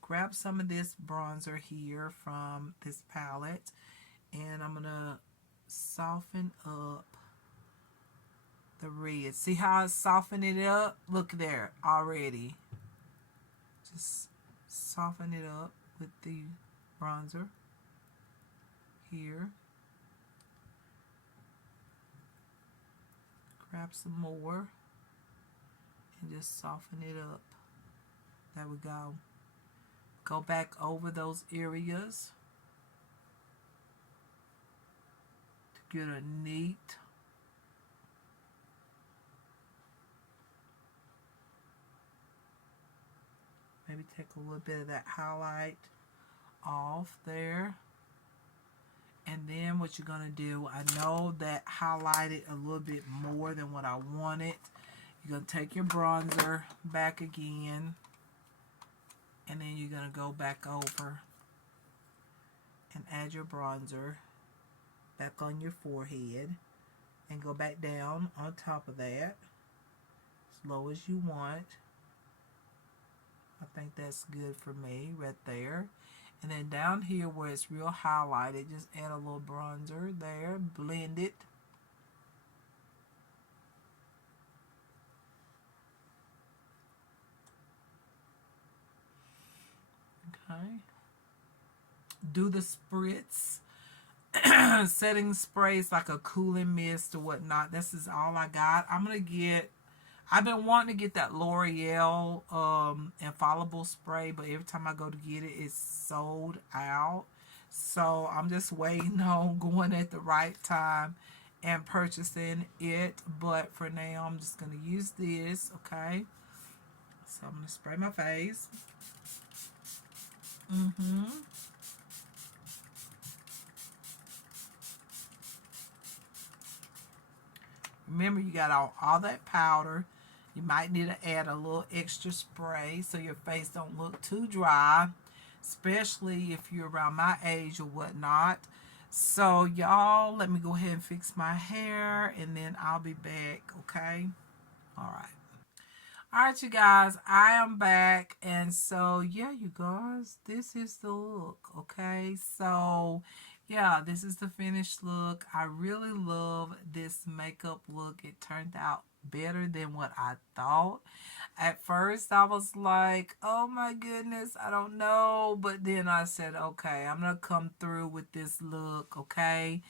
grab some of this bronzer here from this palette, and I'm gonna soften up the red. See how I soften it up? Look there already. Just soften it up with the bronzer here. Grab some more and just soften it up. There we go. Go back over those areas to get a neat maybe take a little bit of that highlight off there. And then what you're going to do, I know that highlighted a little bit more than what I wanted. You're going to take your bronzer back again, and then you're going to go back over and add your bronzer back on your forehead and go back down on top of that as low as you want. I think that's good for me right there. And then down here where it's real highlighted, just add a little bronzer there, blend it. Okay. Do the spritz. Setting sprays like a cooling mist or whatnot. This is all I got. I've been wanting to get that L'Oreal infallible spray, but every time I go to get it, it's sold out. So I'm just waiting on going at the right time and purchasing it. But for now, I'm just going to use this, okay? So I'm going to spray my face. Mm-hmm. Remember, you got all that powder. You might need to add a little extra spray so your face don't look too dry, especially if you're around my age or whatnot. So y'all, let me go ahead and fix my hair, and then I'll be back, okay? All right. All right, you guys, I am back. And so, yeah, you guys, this is the look, okay? So, yeah, this is the finished look. I really love this makeup look. It turned out better than what I thought. At first, I was like, oh my goodness, I don't know. But then I said, okay, I'm going to come through with this look, okay?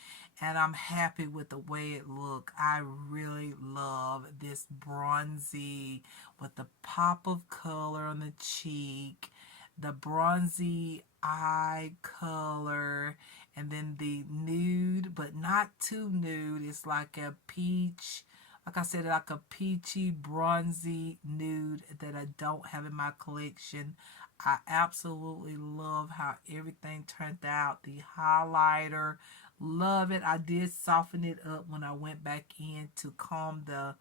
And I'm happy with the way it looked. I really love this bronzy with the pop of color on the cheek, the bronzy eye color, and then the nude, but not too nude. It's like a peach, like I said, like a peachy, bronzy nude that I don't have in my collection. I absolutely love how everything turned out. The highlighter, love it. I did soften it up when I went back in to calm the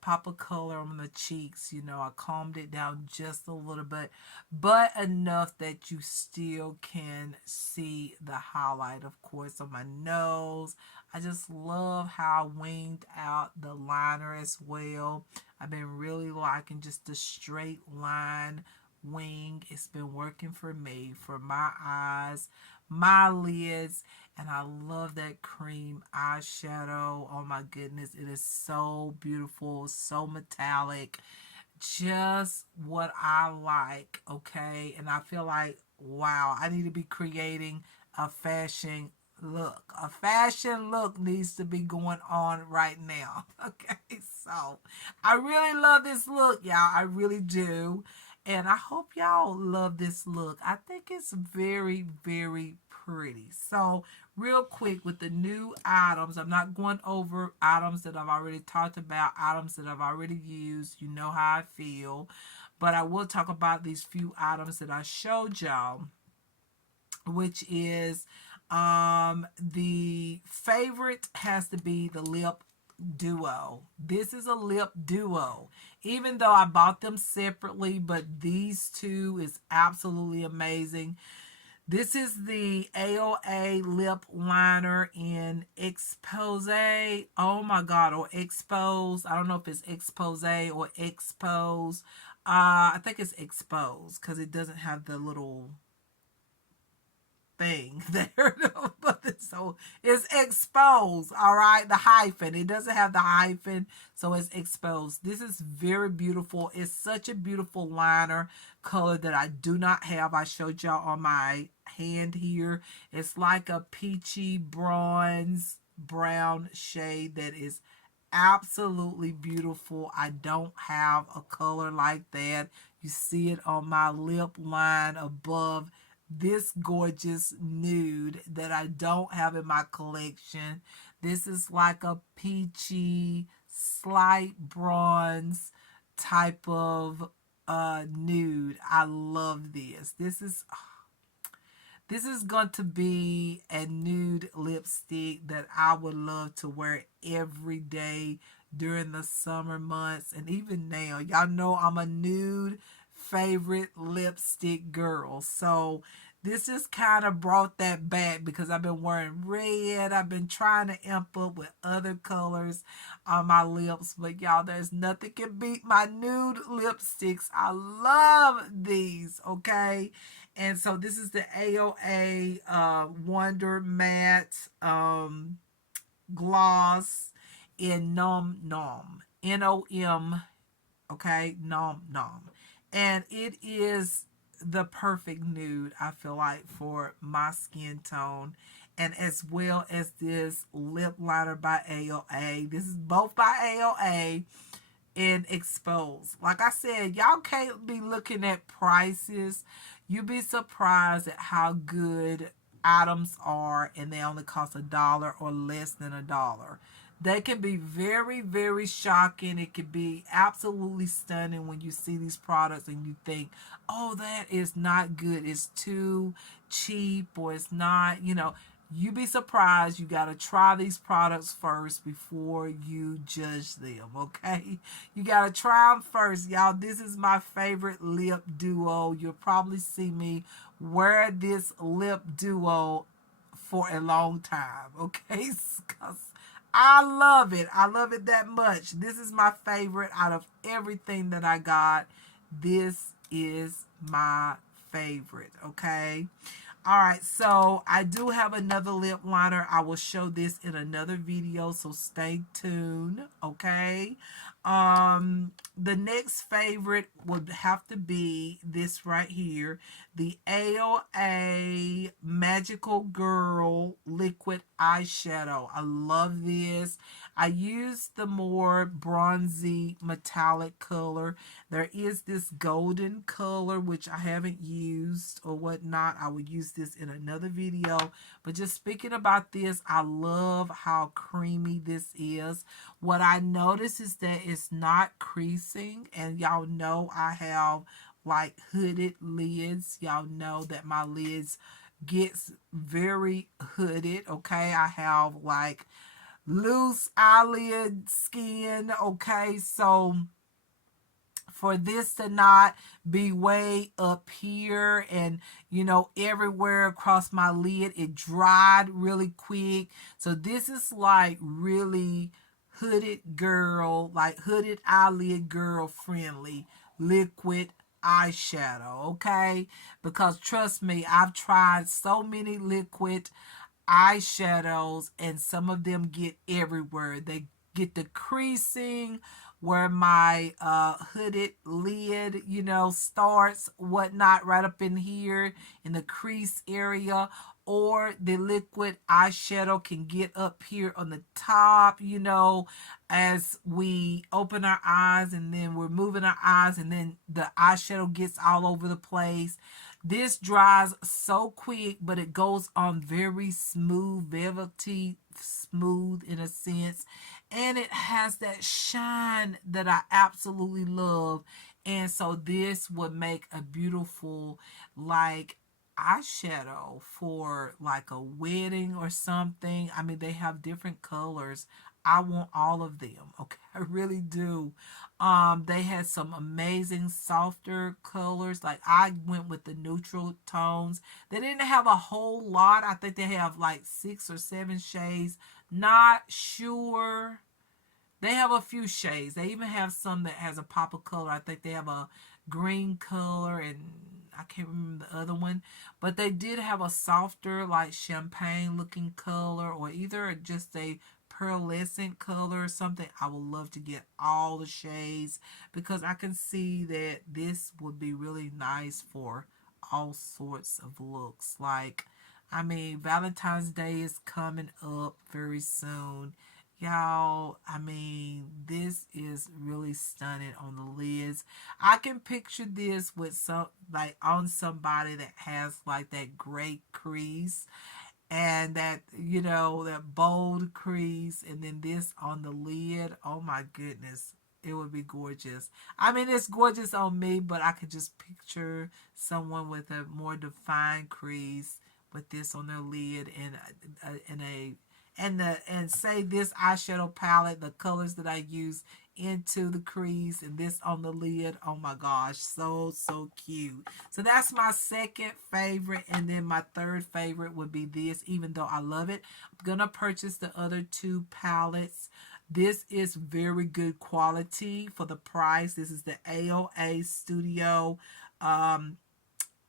pop of color on the cheeks. You know, I calmed it down just a little bit, but enough that you still can see the highlight, of course, on my nose. I just love how I winged out the liner as well. I've been really liking just the straight line wing. It's been working for me, for my eyes, my lids, and I love that cream eyeshadow. Oh my goodness, it is so beautiful, so metallic. Just what I like, okay? And I feel like, wow, I need to be creating a fashion look. A fashion look needs to be going on right now, okay? So I really love this look, y'all. I really do. And I hope y'all love this look. I think it's very, very pretty. So real quick with the new items, I'm not going over items that I've already talked about, items that I've already used. You know how I feel. But I will talk about these few items that I showed y'all, which is the favorite has to be the lip duo. This is a lip duo. Even though I bought them separately, but these two is absolutely amazing. This is the AOA lip liner in Expose. Oh my God, or Expose. I don't know if it's Expose or Expose. I think it's Expose because it doesn't have the little thing there. But so it's exposed, all right, the hyphen, it doesn't have the hyphen, so it's exposed. This is very beautiful. It's such a beautiful liner color that I do not have. I showed y'all on my hand here. It's like a peachy bronze brown shade that is absolutely beautiful. I don't have a color like that. You see it on my lip line above this gorgeous nude that I don't have in my collection. This is like a peachy, slight bronze type of nude. I love this. This is going to be a nude lipstick that I would love to wear every day during the summer months and even now. Y'all know I'm a nude favorite lipstick girl. So this just kind of brought that back because I've been wearing red. I've been trying to amp up with other colors on my lips. But y'all, there's nothing can beat my nude lipsticks. I love these, okay? And so this is the AOA Wonder Matte Gloss in Nom Nom. Nom, okay? Nom Nom. And it is the perfect nude, I feel like, for my skin tone. And as well as this lip liner by AOA. This is both by AOA and Expose. Like I said, y'all can't be looking at prices. You'll be surprised at how good items are, and they only cost $1 or less than $1. They can be very, very shocking. It can be absolutely stunning when you see these products and you think, oh, that is not good. It's too cheap, or it's not, you be surprised. You got to try these products first before you judge them, okay? You got to try them first, y'all. This is my favorite lip duo. You'll probably see me wear this lip duo for a long time, okay? Because I love it. I love it that much. This is my favorite out of everything that I got. This is my favorite, okay? All right, so I do have another lip liner. I will show this in another video, so stay tuned, okay? The next favorite would have to be this right here, the AOA Magical Girl Liquid Eyeshadow. I love this. I use the more bronzy metallic color. There is this golden color, which I haven't used or whatnot. I will use this in another video. But just speaking about this, I love how creamy this is. What I notice is that it's not creasing. And y'all know I have like hooded lids. Y'all know that my lids gets very hooded, okay? I have like loose eyelid skin, okay? So for this to not be way up here and everywhere across my lid, it dried really quick. So this is like really hooded girl, like hooded eyelid girl friendly liquid eyeshadow, okay? Because trust me, I've tried so many liquid eyeshadows and some of them get everywhere. They get the creasing where my hooded lid, starts, whatnot, right up in here in the crease area. Or the liquid eyeshadow can get up here on the top, as we open our eyes and then we're moving our eyes and then the eyeshadow gets all over the place. This dries so quick, but it goes on very smooth, velvety smooth in a sense. And it has that shine that I absolutely love. And so this would make a beautiful, like, eyeshadow for like a wedding or something. I mean, they have different colors. I want all of them. Okay, I really do. They had some amazing softer colors. Like I went with the neutral tones. They didn't have a whole lot. I think they have like 6 or 7 shades. Not sure. They have a few shades. They even have some that has a pop of color. I think they have a green color and I can't remember the other one. But they did have a softer, like champagne looking color, or either just a pearlescent color or something. I would love to get all the shades because I can see that this would be really nice for all sorts of looks. Like, I mean, Valentine's Day is coming up very soon. Y'all, I mean, this is really stunning on the lids. I can picture this with some, like, on somebody that has like that great crease and that, that bold crease, and then this on the lid. Oh my goodness. It would be gorgeous. I mean, it's gorgeous on me, but I could just picture someone with a more defined crease with this on their lid and and say this eyeshadow palette, the colors that I use into the crease and this on the lid. Oh my gosh, so cute. So that's my second favorite, and then my third favorite would be this. Even though I love it, I'm gonna purchase the other two palettes. This is very good quality for the price. This is the AOA Studio um,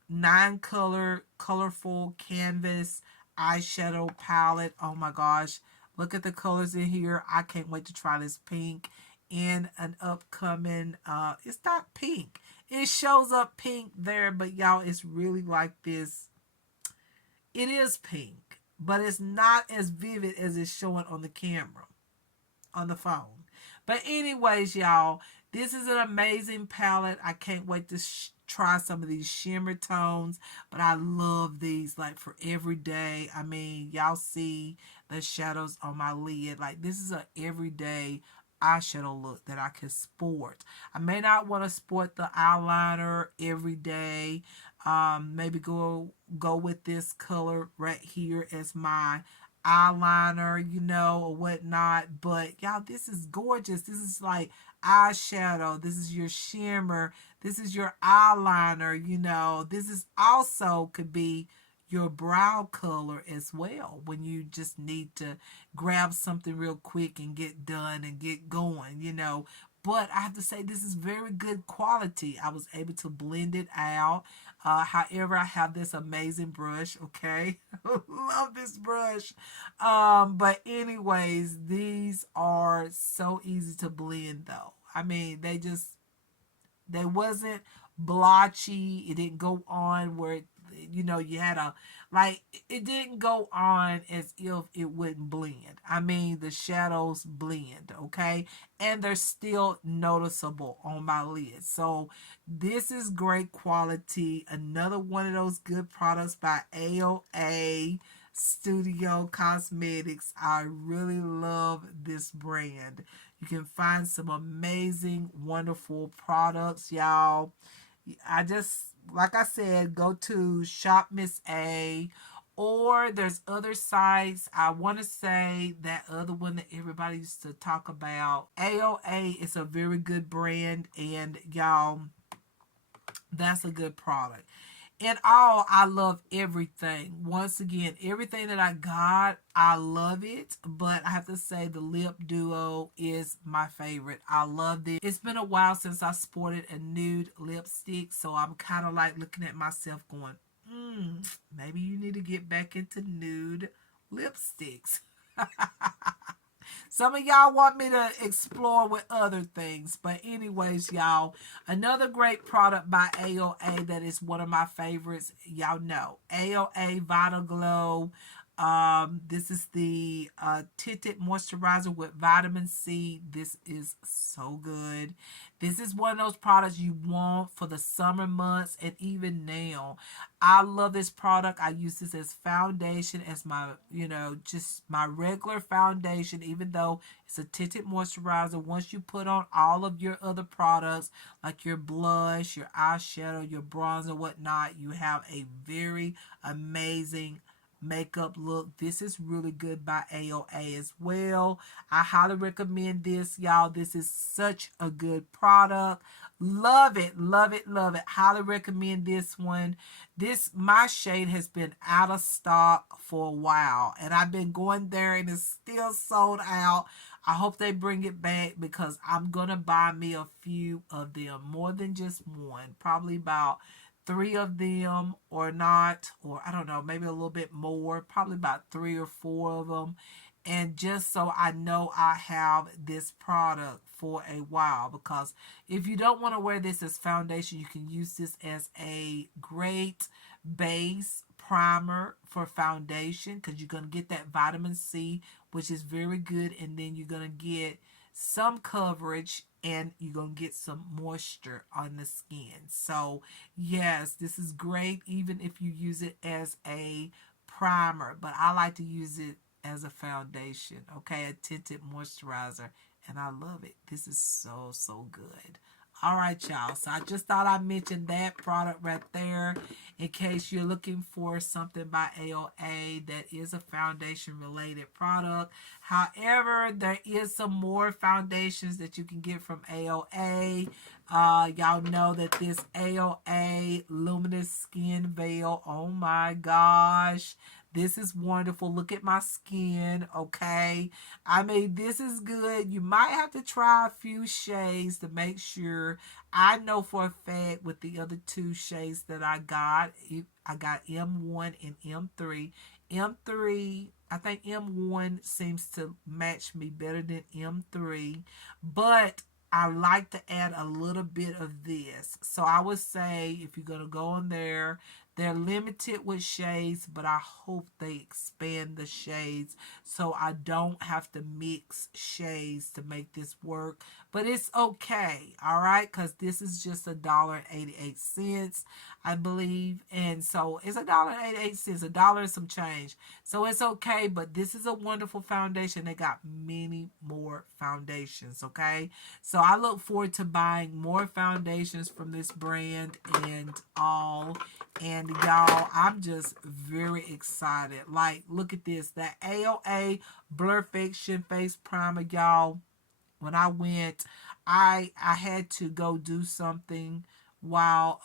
9 color colorful canvas eyeshadow palette. Oh my gosh, look at the colors in here. I can't wait to try this pink in an upcoming it's not pink, it shows up pink there, but y'all, it's really like this. It is pink, but it's not as vivid as it's showing on the camera on the phone. But anyways, y'all, this is an amazing palette. I can't wait to try some of these shimmer tones, but I love these like for every day. I mean, y'all see the shadows on my lid. Like this is a everyday eyeshadow look that I can sport. I may not want to sport the eyeliner every day. Maybe go with this color right here as my eyeliner, or whatnot. But y'all, this is gorgeous. This is like eyeshadow. This is your shimmer. This is your eyeliner. This is also could be your brow color as well when you just need to grab something real quick and get done and get going. But I have to say, this is very good quality. I was able to blend it out. However, I have this amazing brush, okay? Love this brush. But anyways, these are so easy to blend though. I mean, they wasn't blotchy. It didn't go on where you had a, like, it didn't go on as if it wouldn't blend. I mean, the shadows blend, okay? And they're still noticeable on my lid. So this is great quality. Another one of those good products by AOA Studio Cosmetics. I really love this brand. You can find some amazing, wonderful products, y'all. I just, like I said, go to Shop Miss A, or there's other sites. I want to say that other one that everybody used to talk about. AOA is a very good brand, and y'all, that's a good product. In all, I love everything. Once again, everything that I got, I love it. But I have to say the lip duo is my favorite. I love this. It's been a while since I sported a nude lipstick. So I'm kind of like looking at myself going, maybe you need to get back into nude lipsticks. Some of y'all want me to explore with other things. But anyways, y'all, another great product by AOA that is one of my favorites. Y'all know AOA Vital Glow. This is the tinted moisturizer with vitamin C. This is so good. This is one of those products you want for the summer months and even now. I love this product. I use this as foundation, as my, just my regular foundation, even though it's a tinted moisturizer. Once you put on all of your other products, like your blush, your eyeshadow, your bronzer, whatnot, you have a very amazing makeup look. This is really good by AOA as well. I highly recommend this, y'all. This is such a good product. Love it, love it, love it. Highly recommend this one. This, my shade has been out of stock for a while, and I've been going there and it's still sold out. I hope they bring it back because I'm gonna buy me a few of them, more than just one, probably about three of them, or not, or I don't know, maybe a little bit more, probably about three or four of them. And just so I know I have this product for a while, because if you don't want to wear this as foundation, you can use this as a great base primer for foundation, because you're going to get that vitamin C, which is very good, and then you're going to get some coverage and you're going to get some moisture on the skin. So yes, this is great even if you use it as a primer, but I like to use it as a foundation, okay, a tinted moisturizer, and I love it. This is so, so good. All right, y'all. So I just thought I'd mention that product right there in case you're looking for something by AOA that is a foundation related product. However, there is some more foundations that you can get from AOA. Y'all know that this AOA Luminous Skin Veil, oh my gosh. This is wonderful. Look at my skin, okay? I mean, this is good. You might have to try a few shades to make sure. I know for a fact with the other two shades that I got M1 and M3. M3, I think M1 seems to match me better than M3, but I like to add a little bit of this. So I would say if you're going to go in there, they're limited with shades, but I hope they expand the shades so I don't have to mix shades to make this work. But it's okay, all right, because this is just $1.88, I believe. And so it's $1.88, $1 and some change. So it's okay, but this is a wonderful foundation. They got many more foundations, okay? So I look forward to buying more foundations from this brand and all. And y'all, I'm just very excited. Like, look at this. That AOA Blurfiction Face Primer, y'all. When I went, I had to go do something while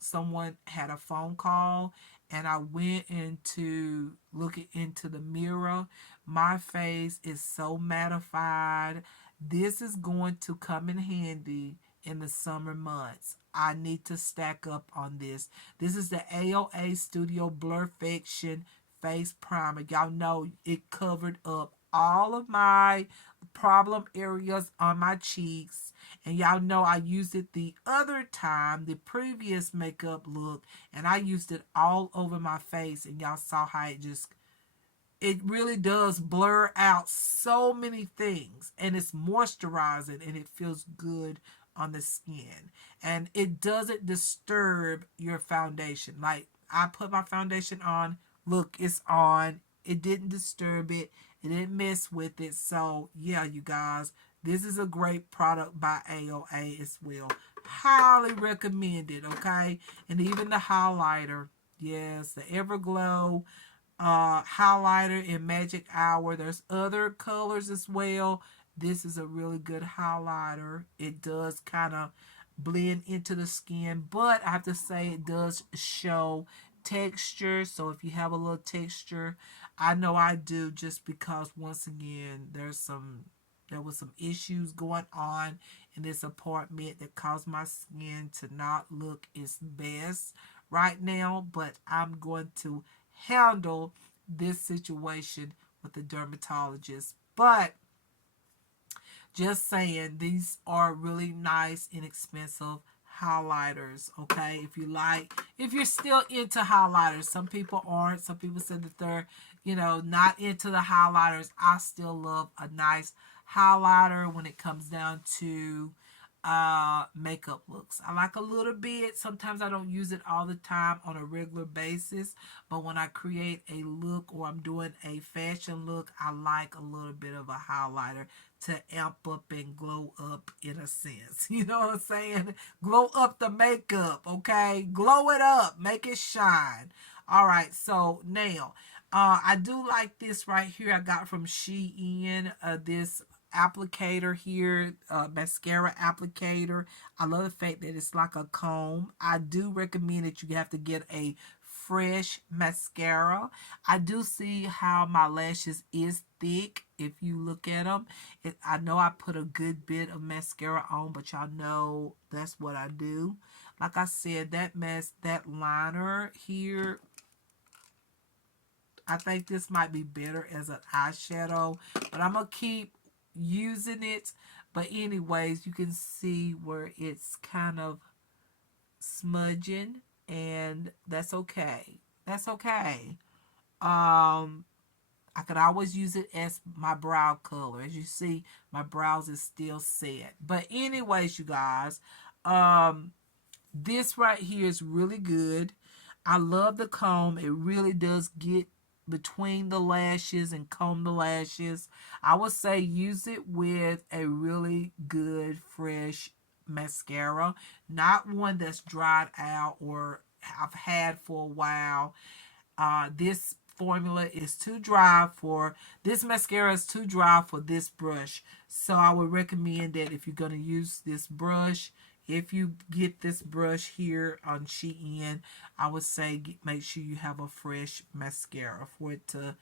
someone had a phone call, and I went into looking into the mirror. My face is so mattified. This is going to come in handy in the summer months. I need to stack up on this. This is the AOA Studio Blurfiction Face Primer. Y'all know it covered up all of my problem areas on my cheeks. And y'all know I used it the other time, the previous makeup look, and I used it all over my face. And y'all saw how it really does blur out so many things, and it's moisturizing and it feels good on the skin, and it doesn't disturb your foundation. Like, I put my foundation on, look, it's on, it didn't disturb it, it didn't mess with it. So yeah, you guys, this is a great product by AOA as well. Highly recommended, okay? And even the highlighter, yes, the Everglow highlighter in Magic Hour. There's other colors as well. This is a really good highlighter. It does kind of blend into the skin, but I have to say it does show texture. So if you have a little texture, I know I do, just because once again there was some issues going on in this apartment that caused my skin to not look its best right now, but I'm going to handle this situation with the dermatologist. But just saying, these are really nice, inexpensive highlighters. Okay, if you like, if you're still into highlighters, some people aren't. Some people said that they're, not into the highlighters. I still love a nice highlighter when it comes down to makeup looks. I like a little bit. Sometimes I don't use it all the time on a regular basis, but when I create a look or I'm doing a fashion look, I like a little bit of a highlighter to amp up and glow up in a sense. You know what I'm saying? Glow up the makeup, okay? Glow it up, make it shine. All right, so now I do like this right here. I got from Shein, this applicator here, mascara applicator. I love the fact that it's like a comb. I do recommend that you have to get a fresh mascara. I do see how my lashes is thick if you look at them. I know I put a good bit of mascara on, but y'all know that's what I do. Like I said, that liner here, I think this might be better as an eyeshadow, but I'm going to keep using it. But anyways, you can see where it's kind of smudging, and that's okay. That's okay. I could always use it as my brow color. As you see, my brows is still set. But anyways, you guys, this right here is really good. I love the comb. It really does get between the lashes and comb the lashes. I would say use it with a really good fresh mascara, not one that's dried out or I've had for a while. This formula is too dry for this mascara is too dry for this brush. So I would recommend that if you're going to use this brush, if you get this brush here on Shein, I would say make sure you have a fresh mascara for it to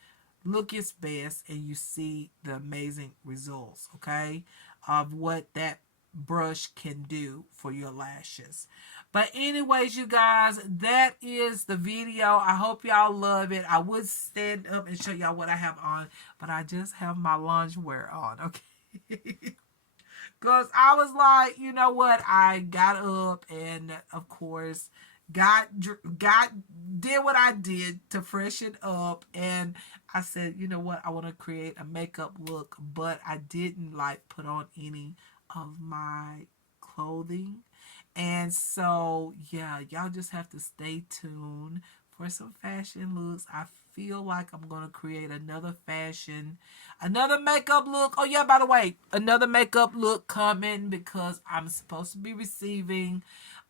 look its best and you see the amazing results, okay, of what that brush can do for your lashes. But anyways, you guys, that is the video. I hope y'all love it. I would stand up and show y'all what I have on, but I just have my lingerie on, okay? Because I was like, you know what? I got up and, of course, got did what I did to freshen up. And I said, you know what? I want to create a makeup look, but I didn't, like, put on any of my clothing. And so, yeah, y'all just have to stay tuned for some fashion looks. I feel like I'm going to create another makeup look. Oh, yeah, by the way, another makeup look coming because I'm supposed to be receiving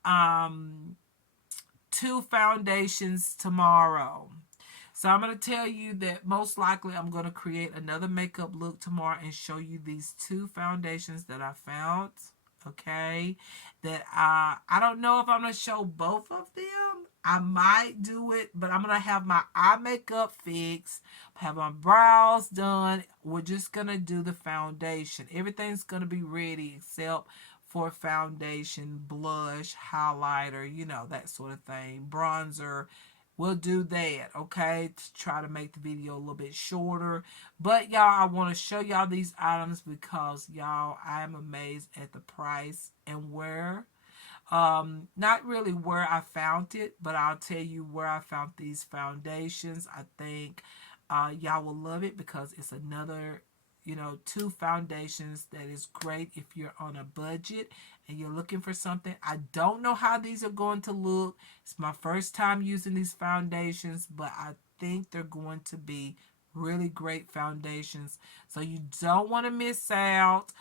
2 foundations tomorrow. So I'm going to tell you that most likely I'm going to create another makeup look tomorrow and show you these 2 foundations that I found. Okay, that I don't know if I'm going to show both of them. I might do it, but I'm going to have my eye makeup fixed, have my brows done. We're just going to do the foundation. Everything's going to be ready except for foundation, blush, highlighter, that sort of thing, bronzer. We'll do that, okay, to try to make the video a little bit shorter. But, y'all, I want to show y'all these items because, y'all, I am amazed at the price and where. Not really where I found it, but I'll tell you where I found these foundations. I think y'all will love it because it's another 2 foundations that is great if you're on a budget and you're looking for something. I don't know how these are going to look. It's my first time using these foundations, but I think they're going to be really great foundations. So you don't want to miss out.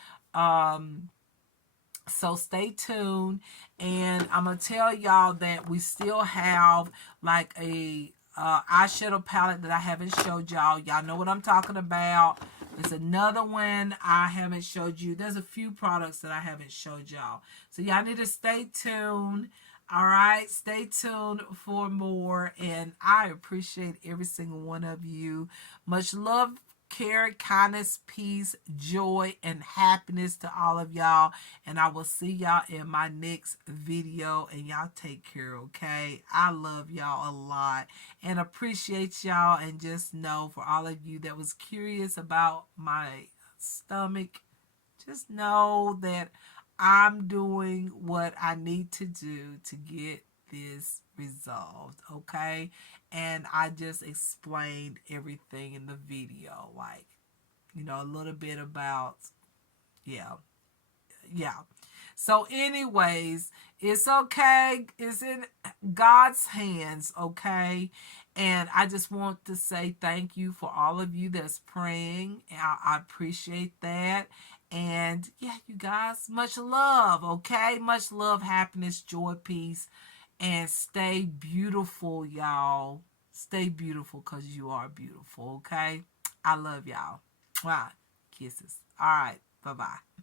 So stay tuned, and I'm gonna tell y'all that we still have like a eyeshadow palette that I haven't showed y'all. Y'all know what I'm talking about. There's another one I haven't showed you. There's a few products that I haven't showed y'all. So y'all need to stay tuned. All right, stay tuned for more, and I appreciate every single one of you. Much love care, kindness, peace, joy, and happiness to all of y'all. And I will see y'all in my next video. And y'all take care, okay? I love y'all a lot and appreciate y'all. And just know, for all of you that was curious about my stomach, just know that I'm doing what I need to do to get this resolved, okay? And I just explained everything in the video, like, a little bit about, yeah, yeah. So, anyways, it's okay. It's in God's hands, okay? And I just want to say thank you for all of you that's praying. I appreciate that. And yeah, you guys, much love, okay? Much love, happiness, joy, peace, and stay beautiful, y'all. Stay beautiful because you are beautiful, okay? I love y'all. Wow. Kisses. All right. Bye bye.